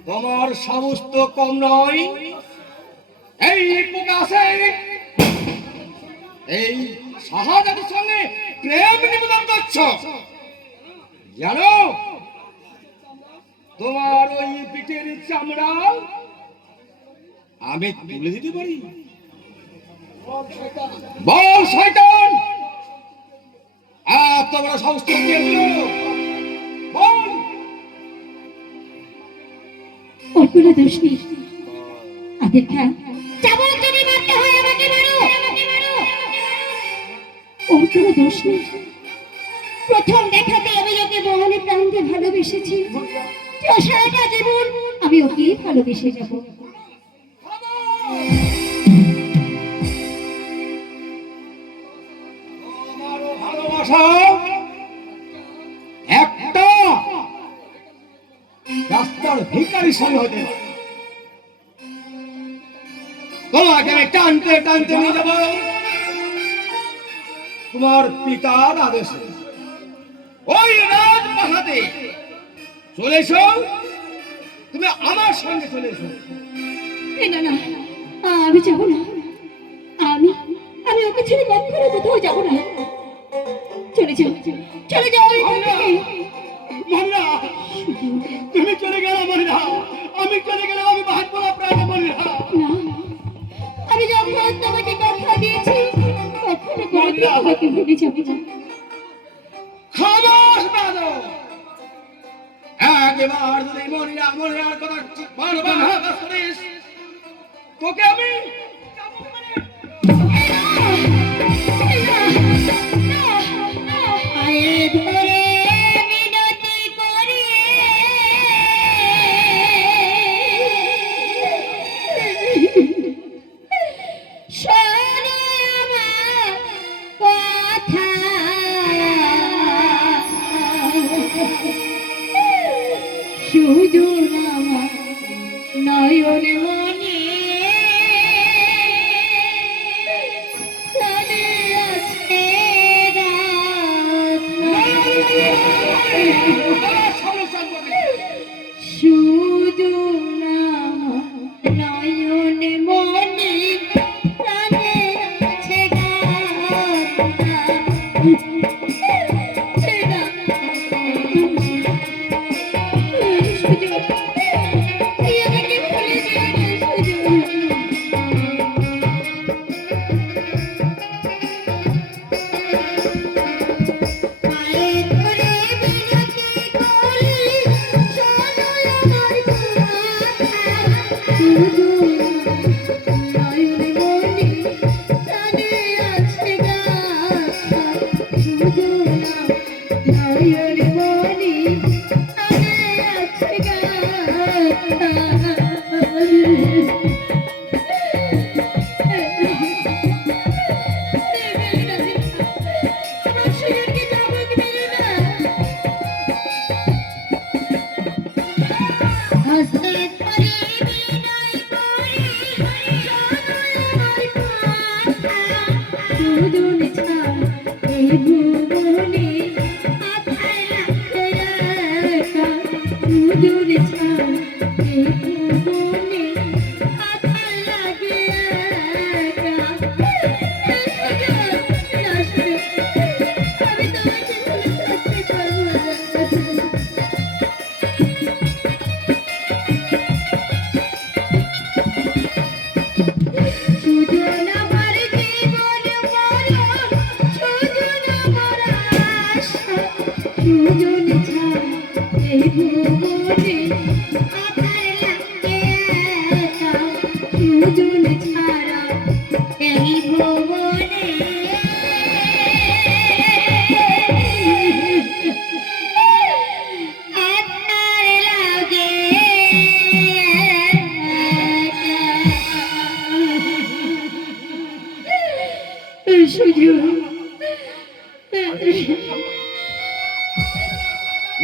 তোমার সাহস তো কম নয়। এই প্রকাশে এই শাহাদাতের সঙ্গে প্রেম নিবেদন করছ, জানো তোমার ওই পিঠের চামড়া আমি তুলে দিতে পারি। বল শয়তান, এত বড় সাহস কে দিল? বল। ওর কোনো দোষ নেই। আদের খা চাবুক যদি মারতে হয় আমাকে মারো। ওর কোনো দোষ নেই। প্রথম দেখাতে আমি ওকে মনে প্রাণে ভালোবেসেছি, তো সারাটা জীবন আমি ওকে ভালোবেসে যাব। আমারও ভালোবাসা একটা রাস্তার ভিখারির সঙ্গে হতে পারে। তোমাকে আমি টানতে টানতে নিয়ে যাব তোমার পিতার আদেশে। ওই রাজপ্রাসাদে চলে এসো, তুমি আমার সঙ্গে চলে এসো। না না, আমি যাব না। আমি আমি ওকে ছেড়ে কখনো কোথাও যাব না। চলে যাও, চলে যাও এখান থেকে। মহিলা, তুমি চলে গেলে মহিলা, আমি চলে গেলে আমি বাহাত বলা প্রাণে মহিলা। না, আমি যখন তোমাকে কথা দিয়েছি কখনো কোনোদিন তোমাকে ভুলে যাব না। খামোশ বাদো, একবার যদি মরিয়ার কথা বারবার আওয়াজ করিস, তোকে আমি পায়ে ধরে মিনতি করি, শোনো আমার কথা। শুধু আমার নয়ন মনে প্রাণে আছে শুধু আমার নয়ন মনে প্রাণে আছে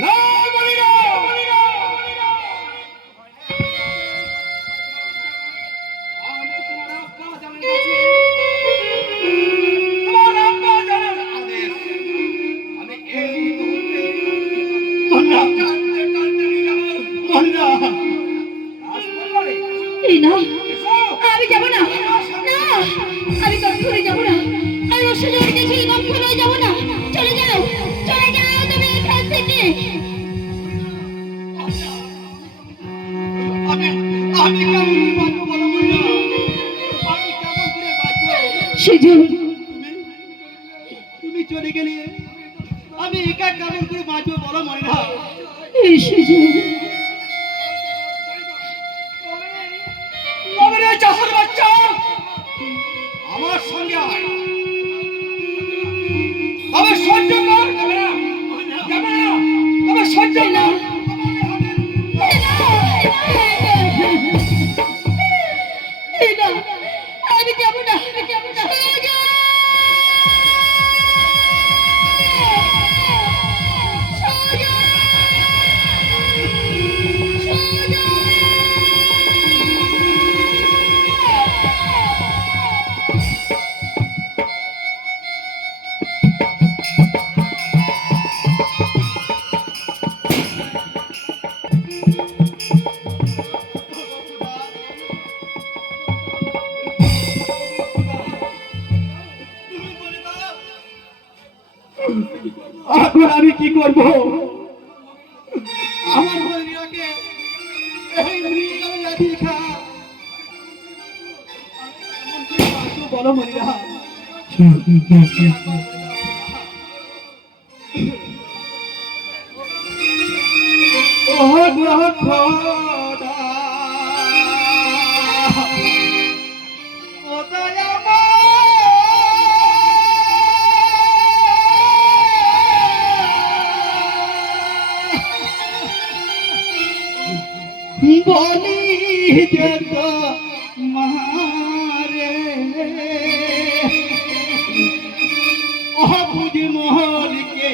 না বলি না। আমি তোমার আব্বা জানের কাছে, তোমার আব্বা জানের আদেশ আমি এই মুহূর্তে মহিলা, টানতে টানতে নিয়ে যাবো। মহিলা, এই না, আমি যাব না, না, আমি কখনোই যাব না। আমি ওর সাথে ওর কাছে কখনোই যাব না। চলে যাও, চলে যাও তুমি এখান থেকে। আমি আমি কেমন করে বাঁচবো বলো মহিলা? আমি কেমন করে বাঁচবো? সুজন, তুমি চলে গেলে আমি একা কেমন করে বাঁচবো বলো মহিলা? এই সুজন, মমিনের চাষের বাচ্চা আমার সঙ্গে আয়। আমি সহ্য কর, যাবে না, যাবে না, আমি সহ্য না। এই না, আমি যাব না, আমি যাব না। এখন আমি কি করব? আমার মহিলাকে এই মৃগের লাঠি খা। এমন করে বাঁচবো বলো মহিলা? ও গো খোদা, ও দয়াময়, বলি যেত মারে অবুঝ মহলকে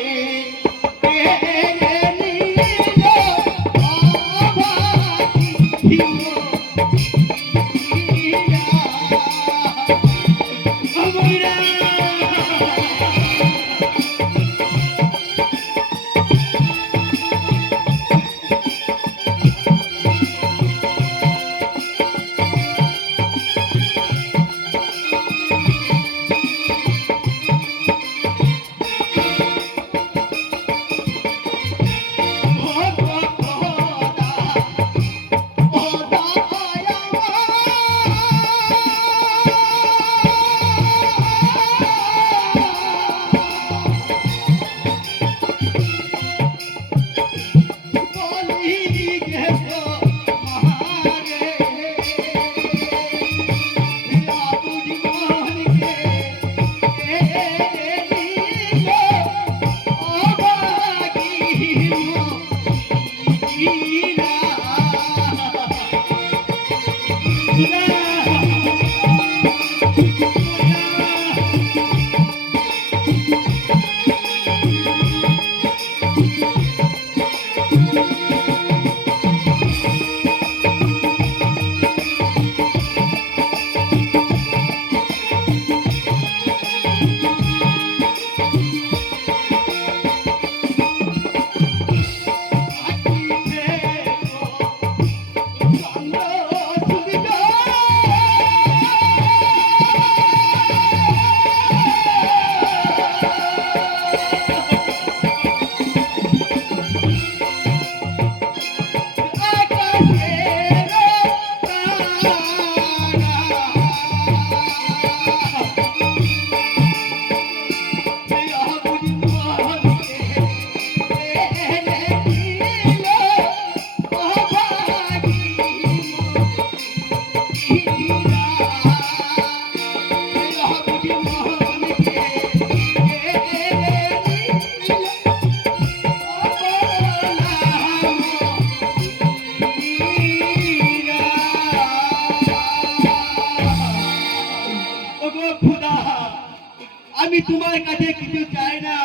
আমি তোমার কাছে কিছু চাই না,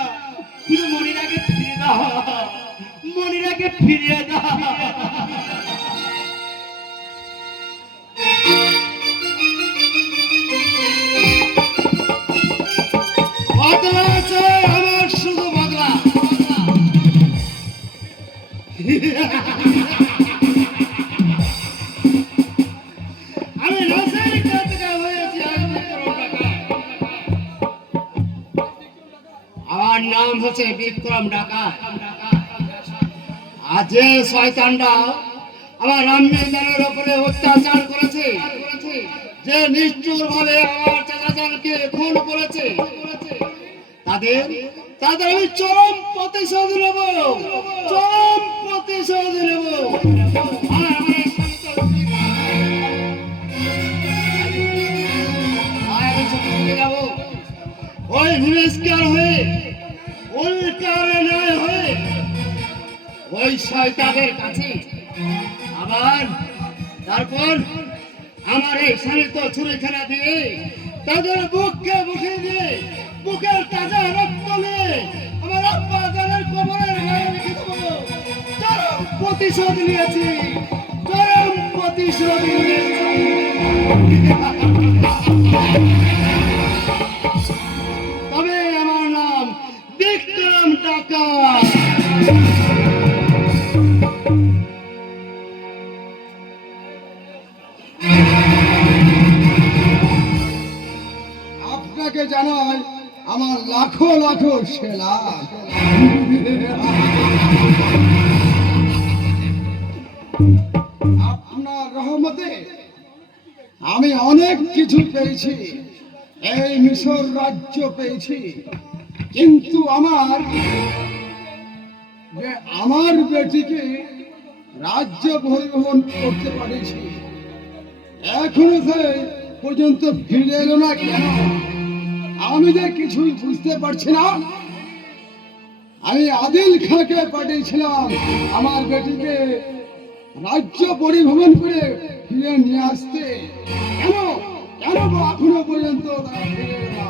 শুধু মনিরাকে ফিরিয়ে দাও, মনিরাকে ফিরিয়ে দাও। বদলা আছে আমার, শুধু বদলা। এসেছে বিক্রম ডাকাত। আর যে শয়তানরা আমার রামমেদানের উপরে অত্যাচার করেছে, যে নিষ্ঠুর ভাবে আমার চাচাজানকে খুন করেছে, তাদের তাদের আমি চরম প্রতিশোধ নেব, চরম প্রতিশোধ নেব। আর আমার এই ওই ভূমিষ্কার হয়ে উল্টারে নয় হয়ে ওই শয়তানের কাছে আবার তারপর আমার এই শানিত ছুরিখানা দিয়ে তাদের বুককে বসিয়ে দিয়ে বুকের তাজা রক্ত নিয়ে আমার আব্বা জানের কবরের গায়ে রেখে দেবো। চরম প্রতিশোধ নিয়েছি, চরম প্রতিশোধ নিয়েছি। তবে আমার নাম বিক্রম ডাকাত। আপনাকে জানাই আমার লাখো লাখো সেলা। আপনার রহমতে আমি অনেক কিছু পেয়েছি, এই মিশর রাজ্য পেয়েছি, কিন্তু আমার বেটিকে রাজ্য পরিবহন করতে পারেছি, এখনো সে পর্যন্ত ফিরে এলো না কেন? আমি যে কিছুই বুঝতে পারছি না। আমি আদিল খাঁকে পাঠিয়েছিলাম আমার বেটিকে রাজ্য পরিভ্রমণ করে ফিরে নিয়ে আসতে, কেন কেন এখনো পর্যন্ত তারা ফিরে এলো না?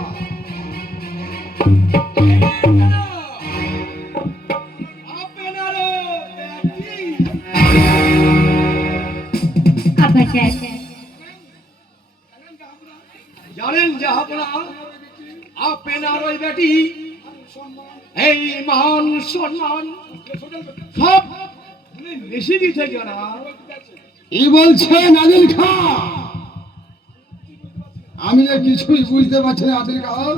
আব্বাজান, জানেন জাহাপনা, আপনার ওই বেটি এই মান সম্মান সব বেশি দিতে জানা। কি বলছেন আদিল খাঁ? আমি যে কিছুই বুঝতে পারছি না আদিল খাঁ।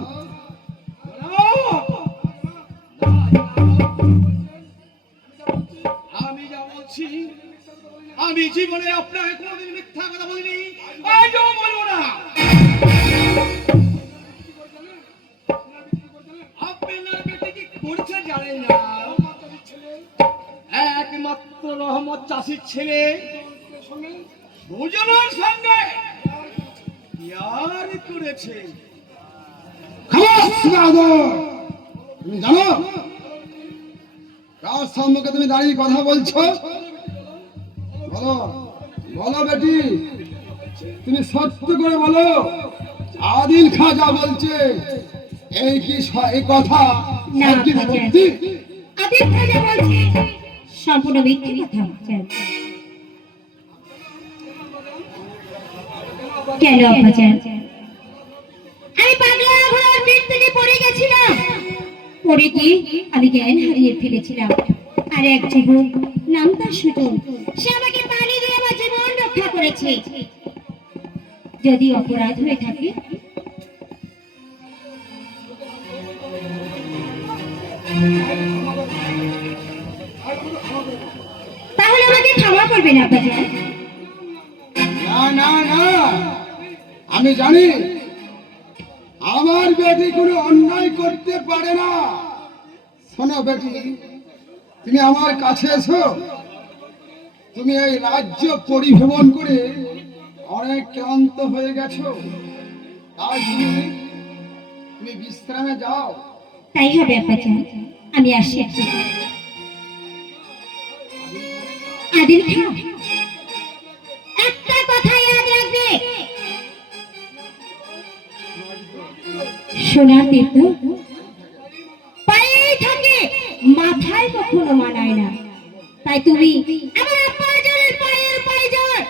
আমি যা বলছি, আমি জীবনে আপনাকে কোনোদিন মিথ্যা কথা বলিনি, আজও বলবো না। আপনার বেটি কি করছে জানেন না? একমাত্র রহমত চাষির ছেলে দুজনের সঙ্গে ইয়ার করেছে। খালাস বাহাদুর! তুমি জানো কার সম্মুখে তুমি দাঁড়িয়ে কথা বলছো? বলো বলো বেটি, তুমি সত্য করে বলো, আদিল খাঁ যা বলছে এই কি এই কথা না, সত্যি আব্বাজান। সত্যি? আদিল খাঁ যা বলছে সম্পূর্ণ মিথ্যে কথা আব্বাজান। কেন আব্বাজান? আমি পাগলা ঘোড়ার পিঠ থেকে পড়ে গেছিলাম, পড়ে গিয়ে আমি জ্ঞান হারিয়ে ফেলেছিলাম। আর এক যুবক নাম তার সুজন, সে আমাকে পানি দিয়ে আমার জীবন রক্ষা করেছে। যদি অপরাধ হয়ে থাকে তাহলে আমাকে ক্ষমা করবেন আব্বাজান। না না না, আমি জানি আমার বেটি কোনো অন্যায় করতে পারে না। শোনো বেটি, তুমি আমার কাছে এসো। তুমি এই রাজ্য পরিভ্রমণ করে অনেক ক্লান্ত হয়ে গেছো, তাই তুমি বিশ্রামে যাও। তাই হবে আব্বাজান, আমি আসি। আদিল খাঁ, একটা কথা ইয়াদ রাখবে, সোনার তীর্থ পায়ে থাকে, মাথায় কখনো মানায় না। তাই তুমি আমার আব্বার জনের পায়ের পায়জন,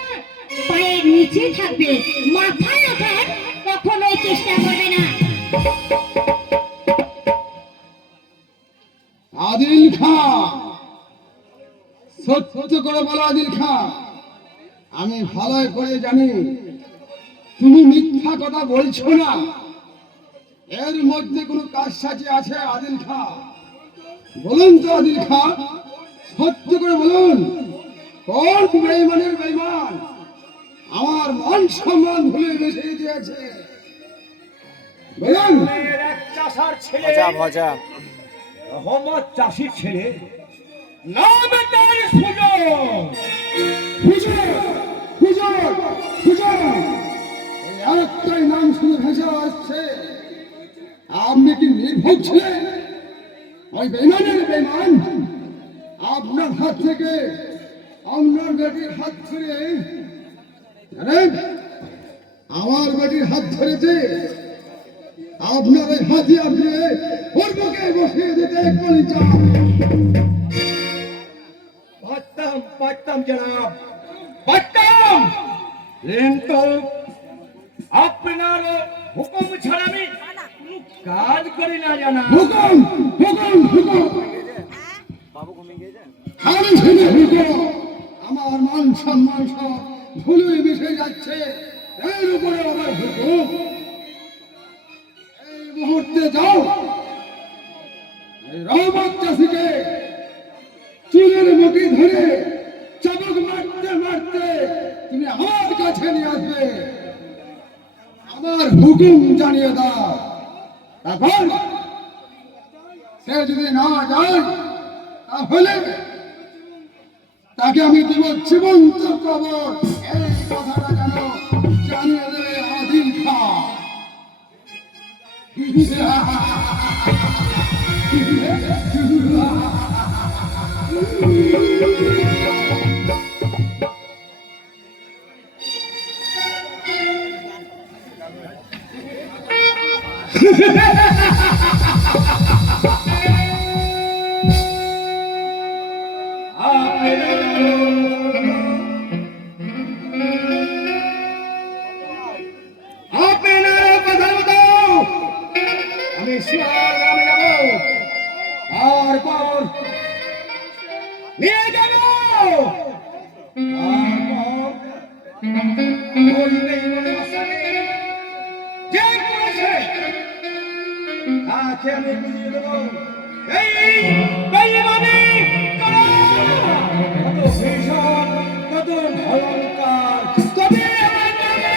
পায়ের নিচে থাকবে, মাথায় ওঠার কখনোই চেষ্টা করবে না। আদিল খাঁ, সত্য করে বলো আদিল খাঁ, আমি ভালো করে জানি তুমি মিথ্যা কথা বলছো না। এর মধ্যে কোনো কারসাজি আছে আদিল খাঁ? বলুন তো আদিল খাঁ, সত্য করে বলুন, কোন বেঈমানের বেঈমান আমার মান সম্মান ভুলে মিশিয়ে দিয়েছে? বলুন। এর এক চাষার ছেলে রহমত চাষির ছেলে, নাম তার সুজন। হুজুর, হুজুর, হুজুর, ওই একটাই নাম শুনে ভেসে আসছে। আপনি কি নির্ভুল ছিলেন? ওই বেঈমানের বেঈমান আপনার হাত থেকে আপনার বেটির হাত ধরে, জানেন, আমার বেটির হাত ধরেছে। আপনার ওই হাতিয়ার দিয়ে ওর বুকে বসিয়ে দিতে এক্ষুনি চান। পারতাম জনাব, পারতাম, কিন্তু আপনার হুকুম ছাড়া আমি কোনো কাজ করি না জানা। হুকুম, হুকুম, হুকুম, আমি শুনে হুকুম। আমার মান সম্মান সব ধুলোয় মিশে যাচ্ছে, এর উপরে আমার হুকুম। এই মুহূর্তে যাও, এই রহমত চাষিকে চুলের মুঠি ধরে চাবুক মারতে মারতে তুমি আমার কাছে নিয়ে আসবে, আমার হুকুম জানিয়ে দাও। তারপর সে যদি না যায়, তাহলে তাকে আমি দেব জীবন্ত কবর। এই কথাটা যেন জানিয়ে দেবে আদিল খাঁ। আপনার কথা মতো আমি শিয়ার গ্রামে যাবো, আর পর নিয়ে যাবো, ওই বেঈমানের আসামে যে করেছে তাকে আমি বুঝিয়ে দেবো এই বেঈমানি করা কত ভীষণ, কত ভয়ঙ্কর। তবে আমার নামে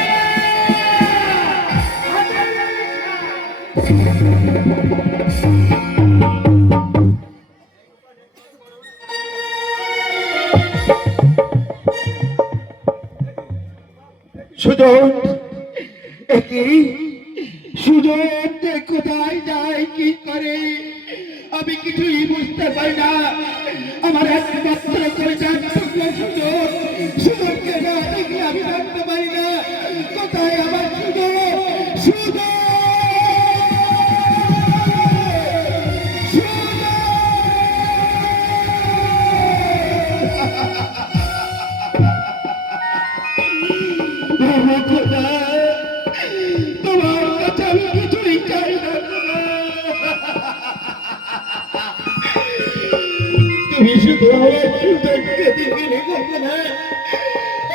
সুজন, একই সুজন কোথায় যায়, কি করে, আমি কিছুই বুঝতে পারি না। আমার একমাত্র পরিচয় সুজন, সুজনকে না দেখলে আমি থাকতে পারি না। কোথায় আমার সুজন? সুজন, তোমার কাছে আমি কিছুই চাই না। তুমি শুধু আমার সুযোগকে দিকে রেখে না,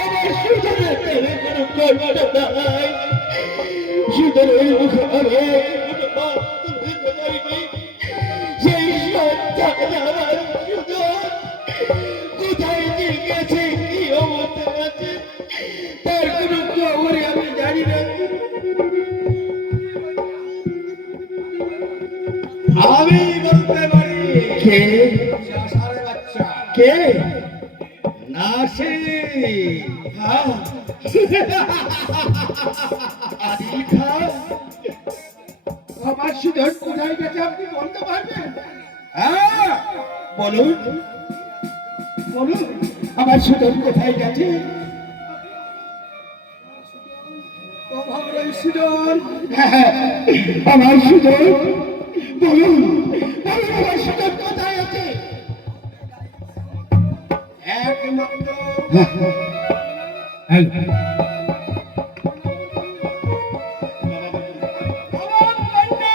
আমার সুযোগের কোনো কর্মটা নাই। সুযোগের মুখে সেই সন্তান আমার সুযোগ কোথায় নিয়ে গেছে, কি অবস্থা আছে, তার কোনো খবরে আমি জানি না। আমি বলতে পারি কে? চাষারের বাচ্চা কে? নাসি। আদিল খাঁ, আমার সুজন কোথায় গেছে আপনি বলতে পারবেন? হ্যাঁ, বলুন, বলুন, আমার সুজন কোথায় গেছে? তোমার ওই সুজন আমার সুজন, বলুন, বলুন, আমার সুজন কোথায় আছে? একমাত্র আমার কন্যা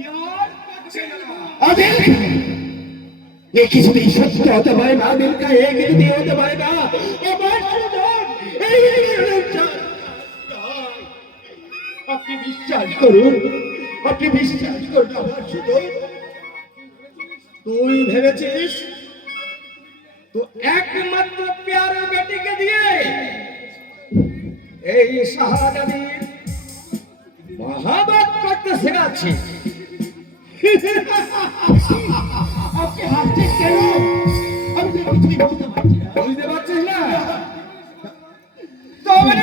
ইয়ার কাছে না। আদিল খাঁ, এ কিছুতেই সত্য হতে পারে না। আদিল খাঁ, এ কিছুতেই হতে পারে না। আমার সুজন এই আপনি বিশ্বাস করুন, আপনি বিশ্বাস করুন, আমার সুজন তুই ভেবেছিস তো একমাত্র প্যারে বেটিকে দিয়ে এই শাহজাদির মহাবত করতে শেখাচ্ছি? আপনি হাসছেন কেন? আমি তো কিছুই বুঝতে পারছি না। বুঝতে পারছিস না? তবে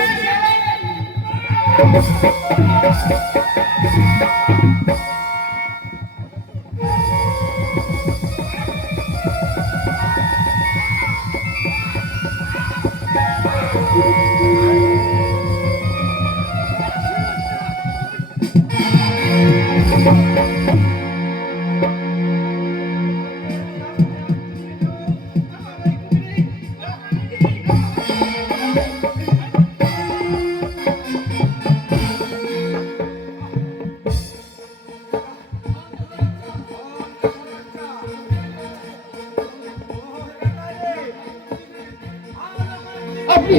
আপনি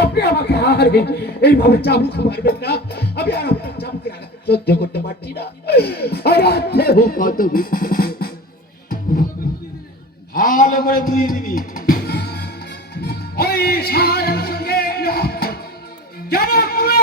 আপনি আমাকে হারবেন, এইভাবে চাবুক মারবেন না। আমি আর আপনার চাবুকের আঘাত সহ্য করতে পারছি না। কত ভালো করে তুই দিবি ওই শাহজাদির সঙ্গে যেন কোনো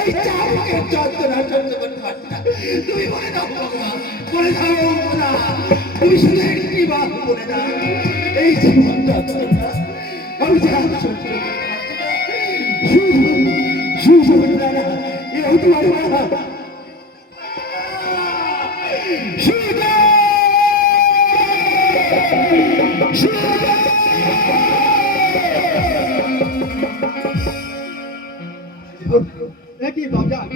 এই চাবুকের যন্ত্রণা সহ্য করতে পারছি না। তুমি বলে দাও ভগবান, বলে দাও ভগবান, তুমি শুধু একটি বাদ বলে দাও। এই জীবন যন্ত্রণা আমি যে আর সহ্য করতে পারছি না। শুধু বলে দাও, এ হতে পারে না। কি বাবজান,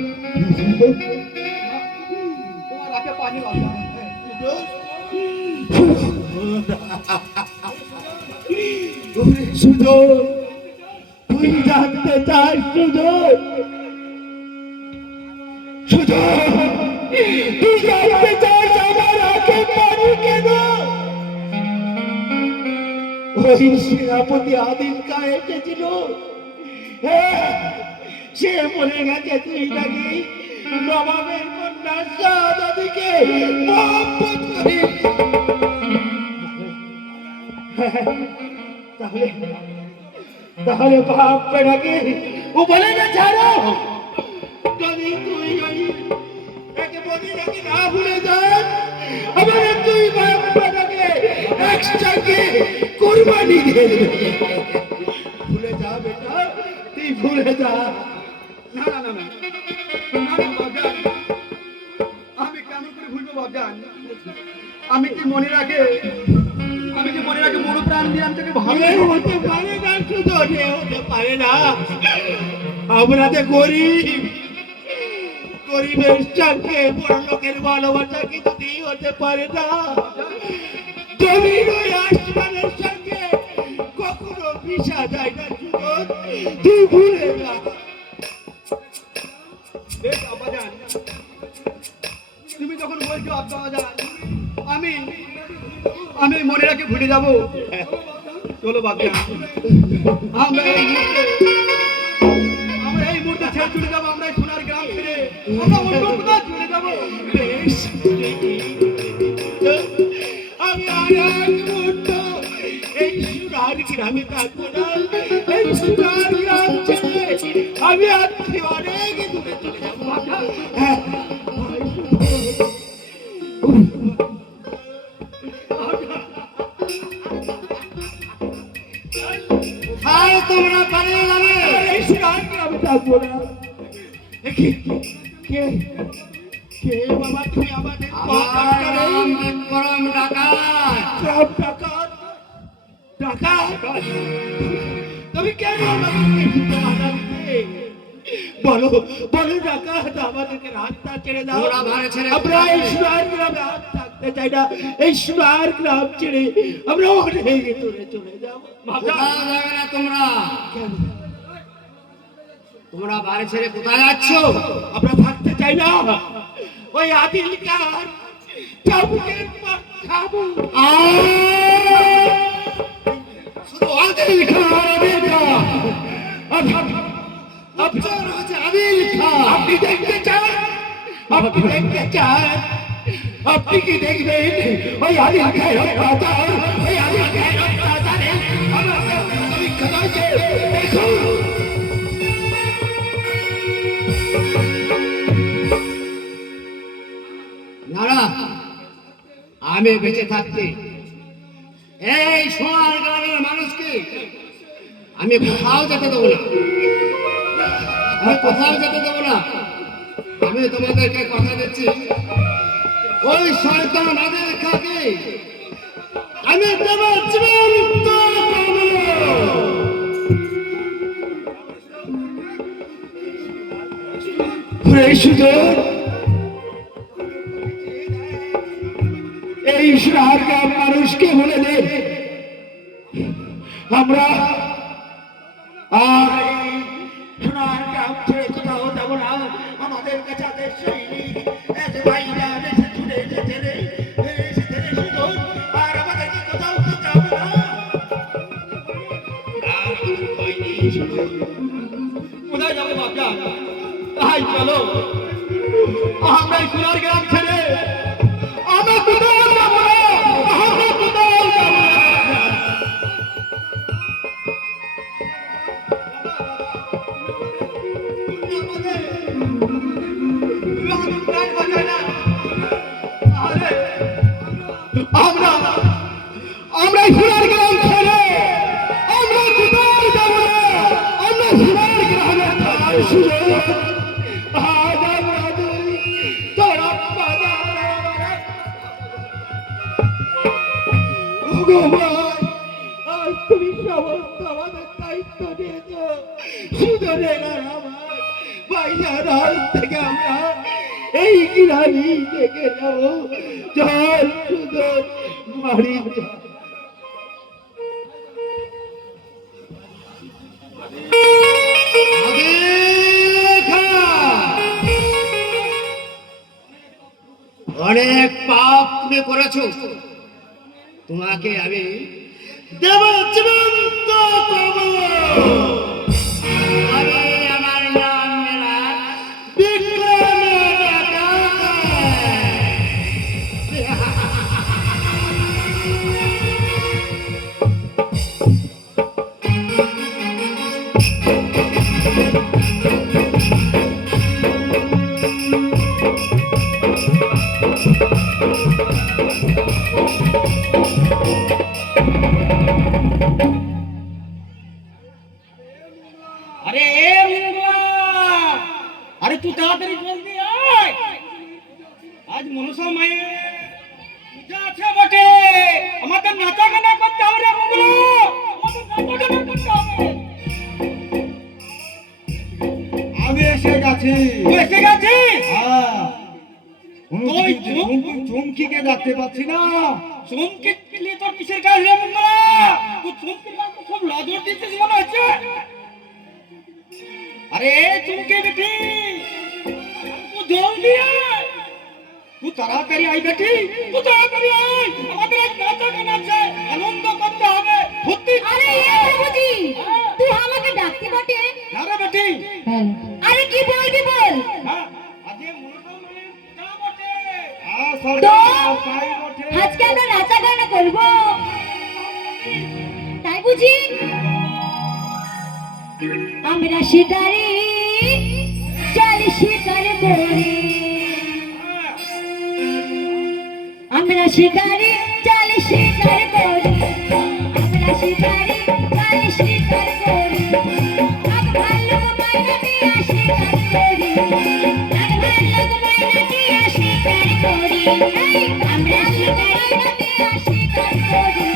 তোমার আগে পানি বাবজান। সুযোগ তুই জানতে চাস? সুযোগ সুযোগ তুই জানতে চাস আমার আগে পানি কেন? ওই সেনাপতি আদিল কা এসেছিল, সে বলে গেছে তুই নাকি নবাবের কন্যা শাহজাদিকে মহব্বত করিস। তাহলে তাহলে বাপ নাকি ও বলে না ছাড়ো, যদি তুই ওই একে বলি নাকি না ভুলে যাস, আমার তুই বাপ নাকি একসঙ্গে কুরবানি দিয়ে দেবে। ভুলে যা বেটা, তুই ভুলে যা। না না না না না না বাবজান, আমি কেমন করে ভুলবো বাবজান? আমি কি মনে রাখে মনো প্রাণ দিয়ে আমি তোকে ভালো এ হতে পারে না, শুধু এ হতে পারে না। আমরা যে গরিব, গরিবের সঙ্গে বড় লোকের ভালোবাসা কিছুতেই হতে পারে না। জমির ওই আসমানের সঙ্গে কখনো মিশা যায় না। সুযোগ তুই ভুলে যা। বেশ আব্বাজান, তুমি যখন বলছো আব্বাজান, আমি মনে রাখে ভুলে যাব। চলো বাবজান, আমরা এই মুহূর্তে ছেড়ে চলে যাবো। আমরা এই সোনার গ্রাম ছেড়ে আমরা অন্য কোথাও চলে যাবো। বেশ, আমি আর এক মুহূর্ত এই সোনার গ্রামে থাকবো না। এই সোনার গ্রাম ছেড়ে আমি আজকে অনেক দূরে চলে যাবো। হ্যাঁ, আর তোমরা পালিয়ে যাবে। এই সোনার গ্রামে থাকবো না। কে কে কে বাবা, তুই আমাদের আমার নাম বিক্রম ডাকাত। সব ডাকাত ডাকাত, তুমি কেন আমাদেরকে দিতে বাধা দিতে? বলো বলো ডাকাত, আমাদেরকে রাস্তা ছেড়ে দাও। ওরা ঘরে ছেড়ে আমরা এই সোনার গ্রামে আর থাকতে চাই না। এই সোনার গ্রাম ছেড়ে আমরা অনেক দূরে চলে যাবো। কোথাও যাবে না তোমরা। কেন? তোমরা বাড়ি ছেড়ে কোথায় যাচ্ছ? আমরা থাকতে চাই না। ওই আদিল কার চাবুকের খাবো শুধু আদিল খা আদিল খা আপনার হচ্ছে আদিল খা আপনি দেখতে চান আপনি দেখতে চান আপনি কি দেখবেন ওই আদিল খায় অত্যাচার ওই আদিল খায় অত্যাচারে আমার পরীক্ষা হয়েছে দেখুন না আমি বেঁচে থাকতে এই সোনার গ্রামের মানুষকে আমি কোথাও যেতে দেবো না আমি কোথাও যেতে দেবো না আমি তোমাদেরকে কথা দিচ্ছি ওই শয়তান আদিল খাকে আমি দেব জীবন্ত এই সুযোগ এই সোনারগাঁও মানুষকে বলে দে আমরা আর এই সোনারগাঁও ছেড়ে কোথাও যাব না আমাদের কাছে আদেশ সৈনিক এত ভাইরা দেশে ছুটে যেতে রে এসে রে সুযোগ আর আমাদেরকে কোথাও যেতে হবে না আর কিছু হয়নি সুযোগ কোথায় যাবো বাপজান তাই চলো আমরা এই সোনার গ্রাম ছেড়ে আমরা কোথাও যাবো না আমরা কোথাও যাবো না আমরা আমরা এই সোনার গ্রাম ছেড়ে আমরা কোথাও যাবো না আমরা সোনার গ্রামে থাকার সুযোগ আজ আমরা দুই তোরা ভগবান আজ তুমি সমস্ত আমাদের দায়িত্ব দিয়েছ সুদরে আমার বাইনার হাত থেকে আমরা এই গ্রামে থেকে যাবো জল সুদর মারি অনেক পাপ তুমি করেছো তোমাকে আমি দেব জীবন্ত কবর আমি আমার নাম মেলা বিক্রমের আরে এ মুঙ্গলা আরে তুই তাড়াতাড়ি জলদি আয় আজ মনসা মায়ের পূজা আছে বটে আমাদের নাচা গানা করতে হবে রে মুঙ্গলা আমাদের নাচা গানা করতে হবে আমি এসে গেছি তুই এসে গেছিস হ্যাঁ ওই চুমকিকে দেখতে পাচ্ছি না চুমকি নিয়ে তোর কিসের কাজ রে মুঙ্গলা তুই চুমকির নাম খুব লজর দিচ্ছিস মনে হচ্ছে আরে চুমকি বেটি তুই জলদি আয় তুই তাড়াতাড়ি আয় বেটি তুই তাড়াতাড়ি আয় আমাদের আজ নাচা গানা আছে আনন্দ করতে হবে ফুর্তি আরে এ বাবুজি তুই আমাকে ডাকতে বটে হ্যাঁ রে বেটি আরে কি বলবি বল হ্যাঁ আজ এ মনসা মায়ের পূজা বটে হ্যাঁ তো সরকার তাই বটে আজকে আমরা নাচা গানা করবো তাই বুঝি আমরা শিকারি চল শিকার করি আমরা শিকারি চল শিকার করি আমরা শিকারি চল শিকার করি আগ ভাল্লুক মাইনা দিয়া শিকার করি আগ ভাল্লুক মাইনা দিয়া শিকার করি আমরা শিকারি দিয়া শিকার করি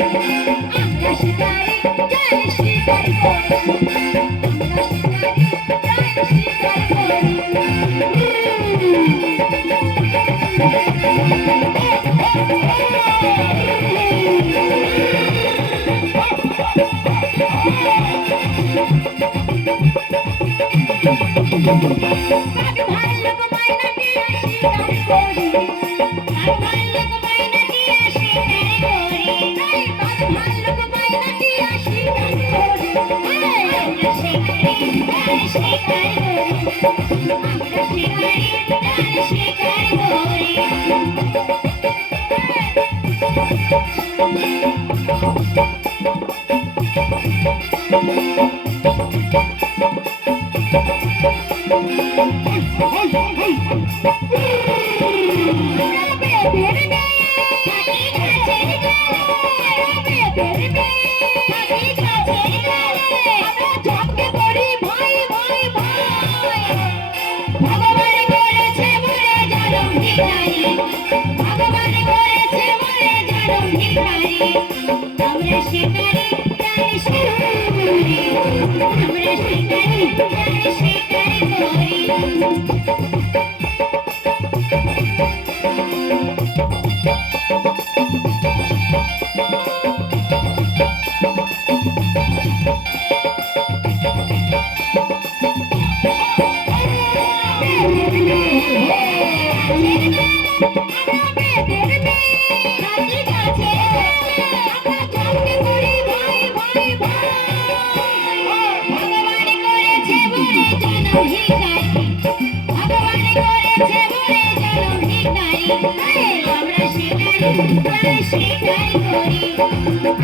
আমরা শিকারি চল শিকার করি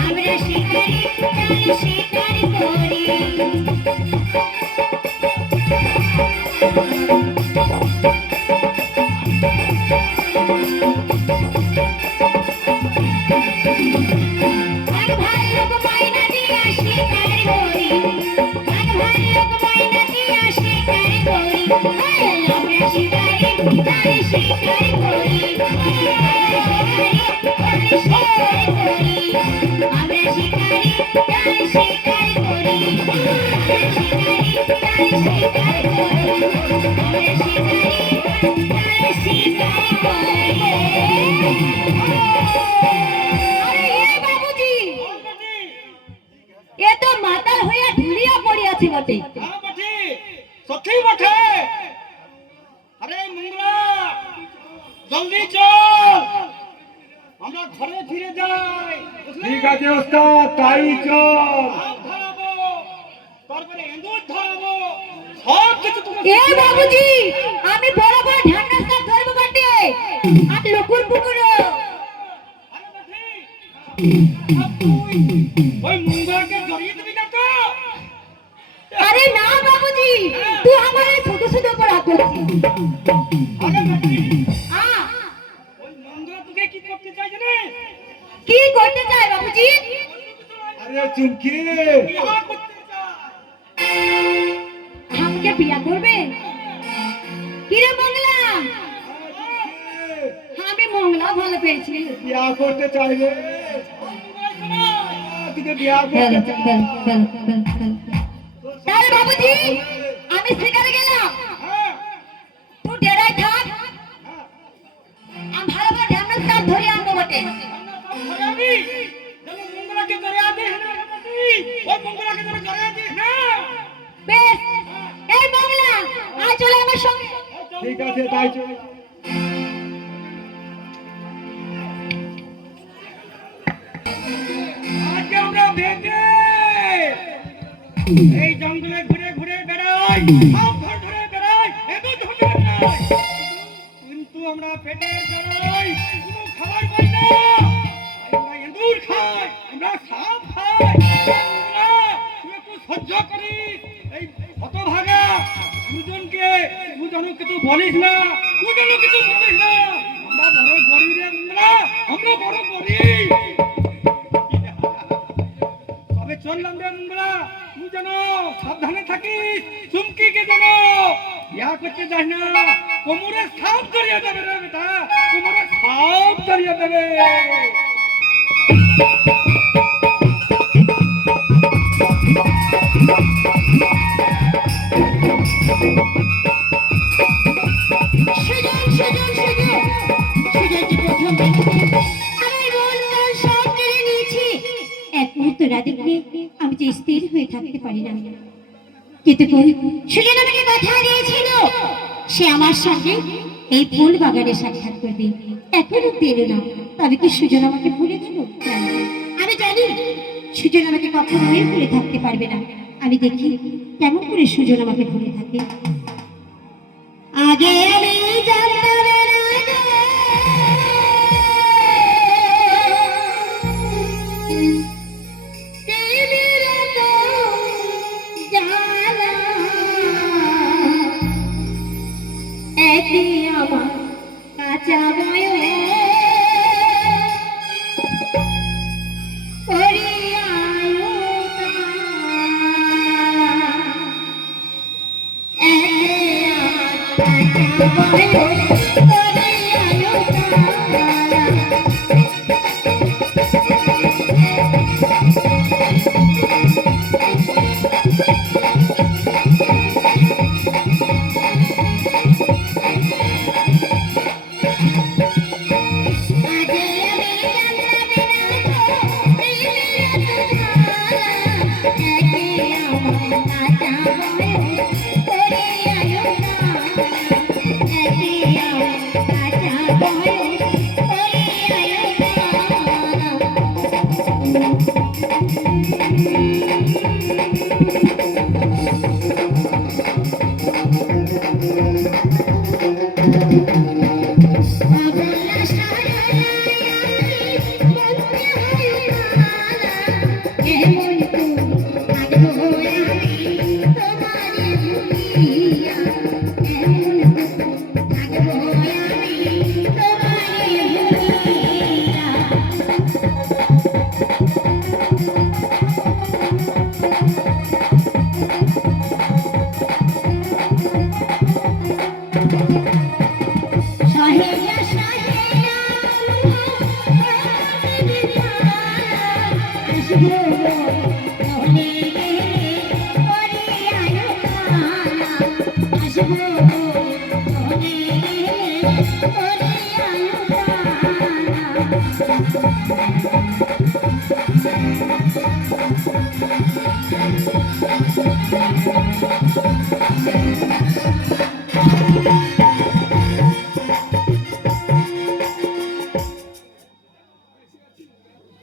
আমরা শিকারি করি। মাতাল হইয়া ঢুলিয়া পড়িয়াছে বটে। হ্যাঁ বটে, সত্যি বটে। আরে মঙ্গলা, জলদি চল, আমরা ঘরে ফিরে যাই। ঠিক আছে ওস্তাদ, তাই চল। ধরাবো, তারপরে এন্দুর ধরাবো, সব কিছু তোমার। এ বাবুজি, আমি বড় বড় ঢাকনা সব ধরবো বটে, আর লকুর পুকুরও। আরে বটে, তুই ওই মঙ্গলাকে জড়িয়ে দিবি না তো? আরে না বাবুজি, তুই আমারে ছোট ছোট করে করছিস। আরে বটে, আ ওই মঙ্গলা তোকে কি করতে চাই জানিস? কি করতে চাই বাবুজি? আরে চুমকি, বিয়ে করতে চাই। আমাকে বিয়া করবে? কি রে মঙ্গলা? আমি মঙ্গলা ভালো পেয়েছি। বিয়া করতে চাইলে তোকে বিয়া করতে চাই। তাহলে বাবুজি, আমি সেখানে গেলাম, হ্যাঁ, তুই ডেরাই থাক, আমি ভালো ভালো ঢাকনা সব ধরে আনবো বটে। ধরাবি, যেন মঙ্গলাকে ধরে আদিস না রে বটে। ওই মঙ্গলাকে যেন ধরে আদিস না। বেশ, এই মঙ্গলা, আয় চলে আমার সঙ্গে। ঠিক আছে, তাই চলে। আজকে আমরা বেঁচে এই জঙ্গলে ঘুরে ঘুরে বেড়াই, সব ধরে ধরে বেড়াই, এত ধরে বেড়াই, কিন্তু আমরা পেটের জ্বালায় কোনো খাবার পাই না। আমরা এঁদুর খাই, আমরা সাপ খাই। আমরা তুই একটু সহ্য করিস। এই হতভাগা দুজনকে তুই যেন কিছু বলিস না, তুই যেন কিছু বলিস না। আমরা বড় গরিব রে মঙ্গলা, আমরা বড় গরিব। তবে চললাম রে মঙ্গলা, তুই যেন সাবধানে থাকিস। চুমকিকে যেন ইয়া করতে যাস না, কোমরে সাপ ধরিয়ে দেবে রে বেটা, কোমরে সাপ ধরিয়ে দেবে। সুজন, সুজন, সুজন, সুজনকে প্রথম দেখতে আমি মন প্রাণ সব কেড়ে নিয়েছি। এক মুহূর্ত না দেখলে আমি যে স্থির হয়ে থাকতে পারি না। কিন্তু সুজন আমাকে কথা দিয়েছিল সে আমার সঙ্গে এই ফুল বাগানে সাক্ষাৎ করবে। এখনো দিল না, তবে কি সুজন আমাকে ভুলে গেল? না, আমি জানি সুজন আমাকে কখনোই ভুলে থাকতে পারবে না। আমি দেখি কেমন করে সুজন আমাকে ভুলে থাকে। আগে আমি জানতাম না গো,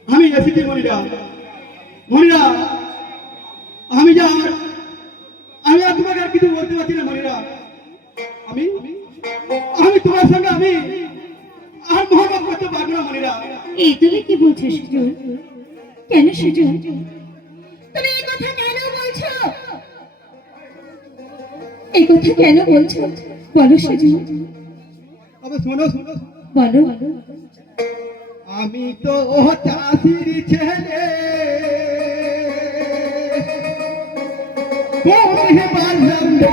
আমি এসেছি মনিরা, মনিরা, আমি আর তোমাকে আর কিছু বলতে পারছি না মনিরা। আমি তোমার সঙ্গে আমি আর মহব্বত করতে পারবো না মনিরা। এই তুমি কি বলছো সুজন? কেন সুজন, তুমি এই কথা কেন বলছো? এই কথা কেন বলছো বলো সুজন, তবে শোনো, বলো। আমি তো চাষির ছেলে, বলতে পারলাম না।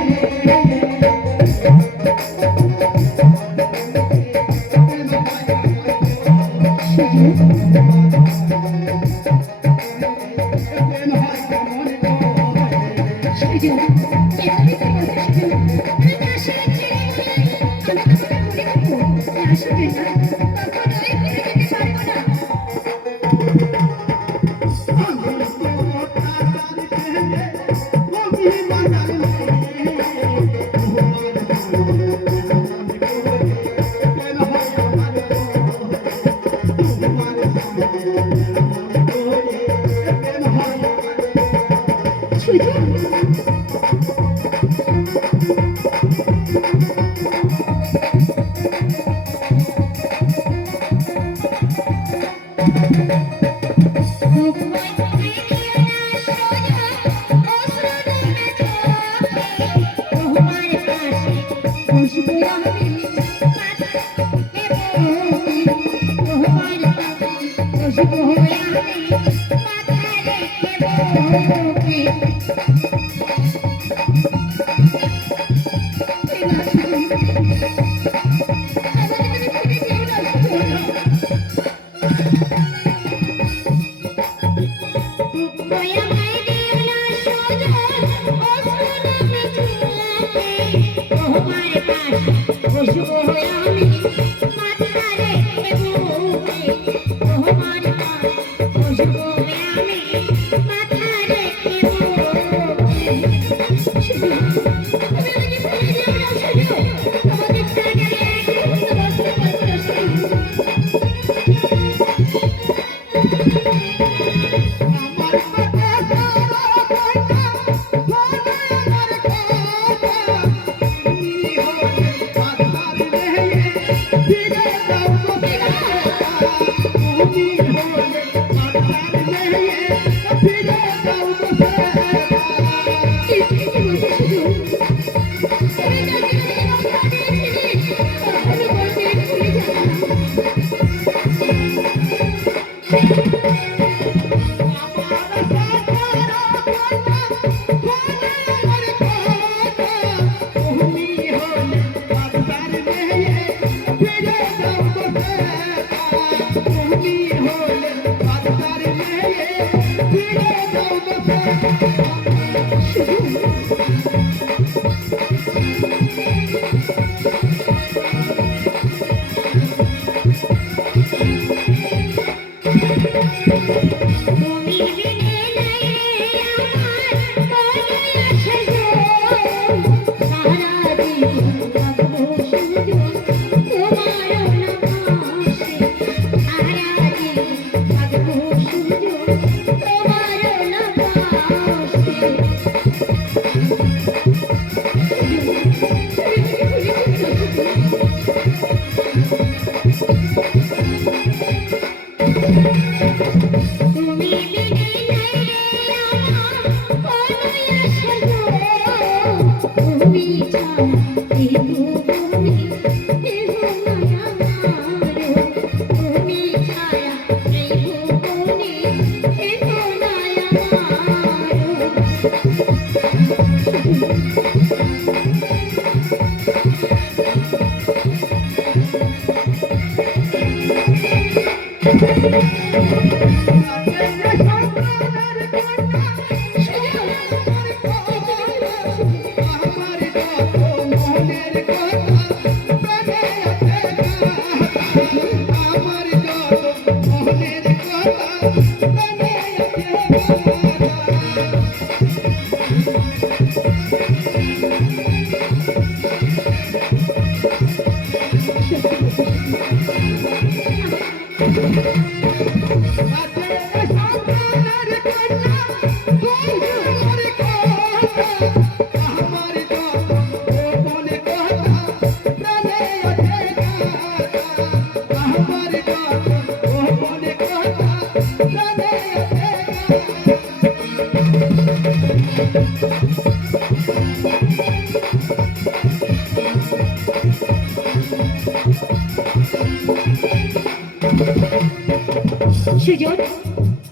সুজন,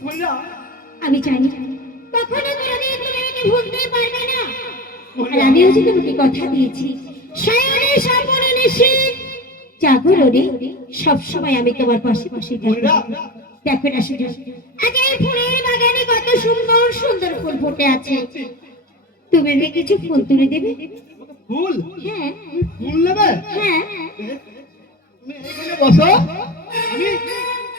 মনিরা, আমি জানি কখনো কোনোদিন তুমি আমাকে ভুলতে পারবে না। আর আমিও যে তোমাকে কথা দিয়েছি সায়নে সাবনে নিশি জাগরণে সবসময় আমি তোমার পাশে পাশে থাকবো। দেখো না সুজন, আজ এই ফুলের বাগানে কত সুন্দর সুন্দর ফুল ফুটে আছে। তুমি আমাকে কিছু ফুল তুলে দেবে? ফুল হ্যাঁ ফুল নেবে? হ্যাঁ। তুমি এখানে বসো, আমি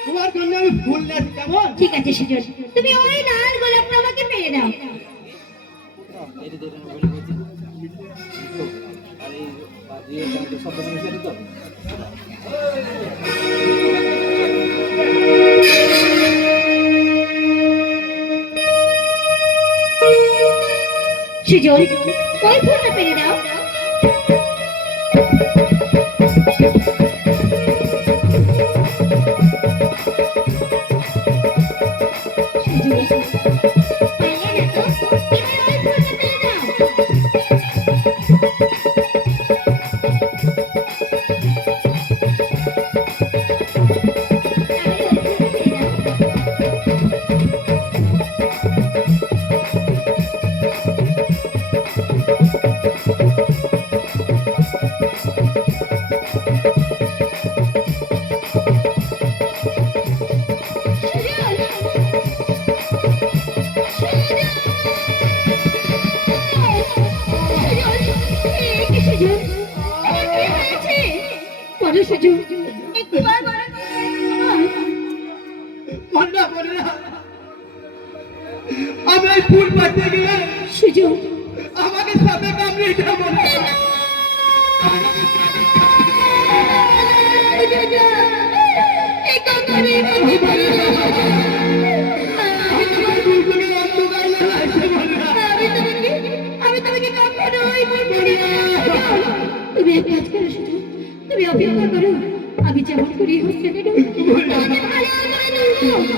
তোমার জন্য আমি ফুল নিয়ে আসি, কেমন? ঠিক আছে সুজন, তুমি ওই লাল গোলাপটা আমাকে পেয়ে দাও। সুজন, ওই ফুলটা পেয়ে দাও। আমি এই ফুল পাড়তে গিয়ে সুজন, আমাকে সাপে কামড়ে যাবো। তুমি এক কাজ করো সুজন, তুমি অপেক্ষা করো, আমি যেমন করি হোক না কেন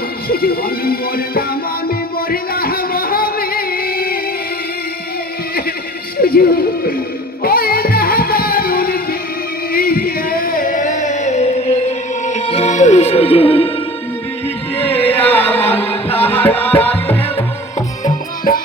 সুজন। আমি মরলাম, আমি মরলাম, আমি সুজন, ওই রাধারুর বিয়ে, সুজন, বিয়ে আমার তাহারাতে সুজন,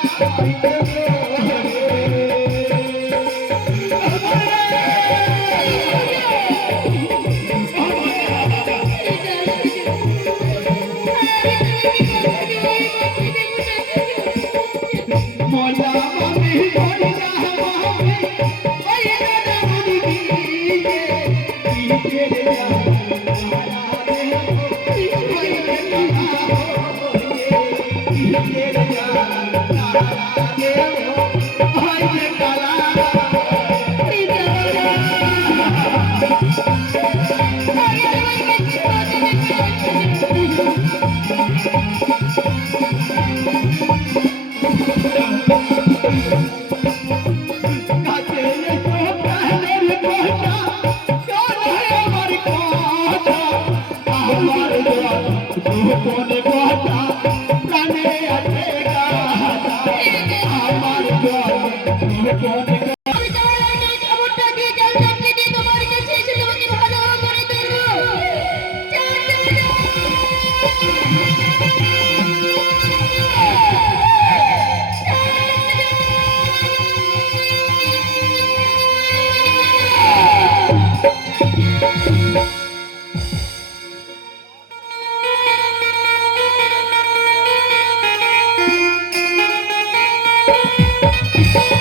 Thank you.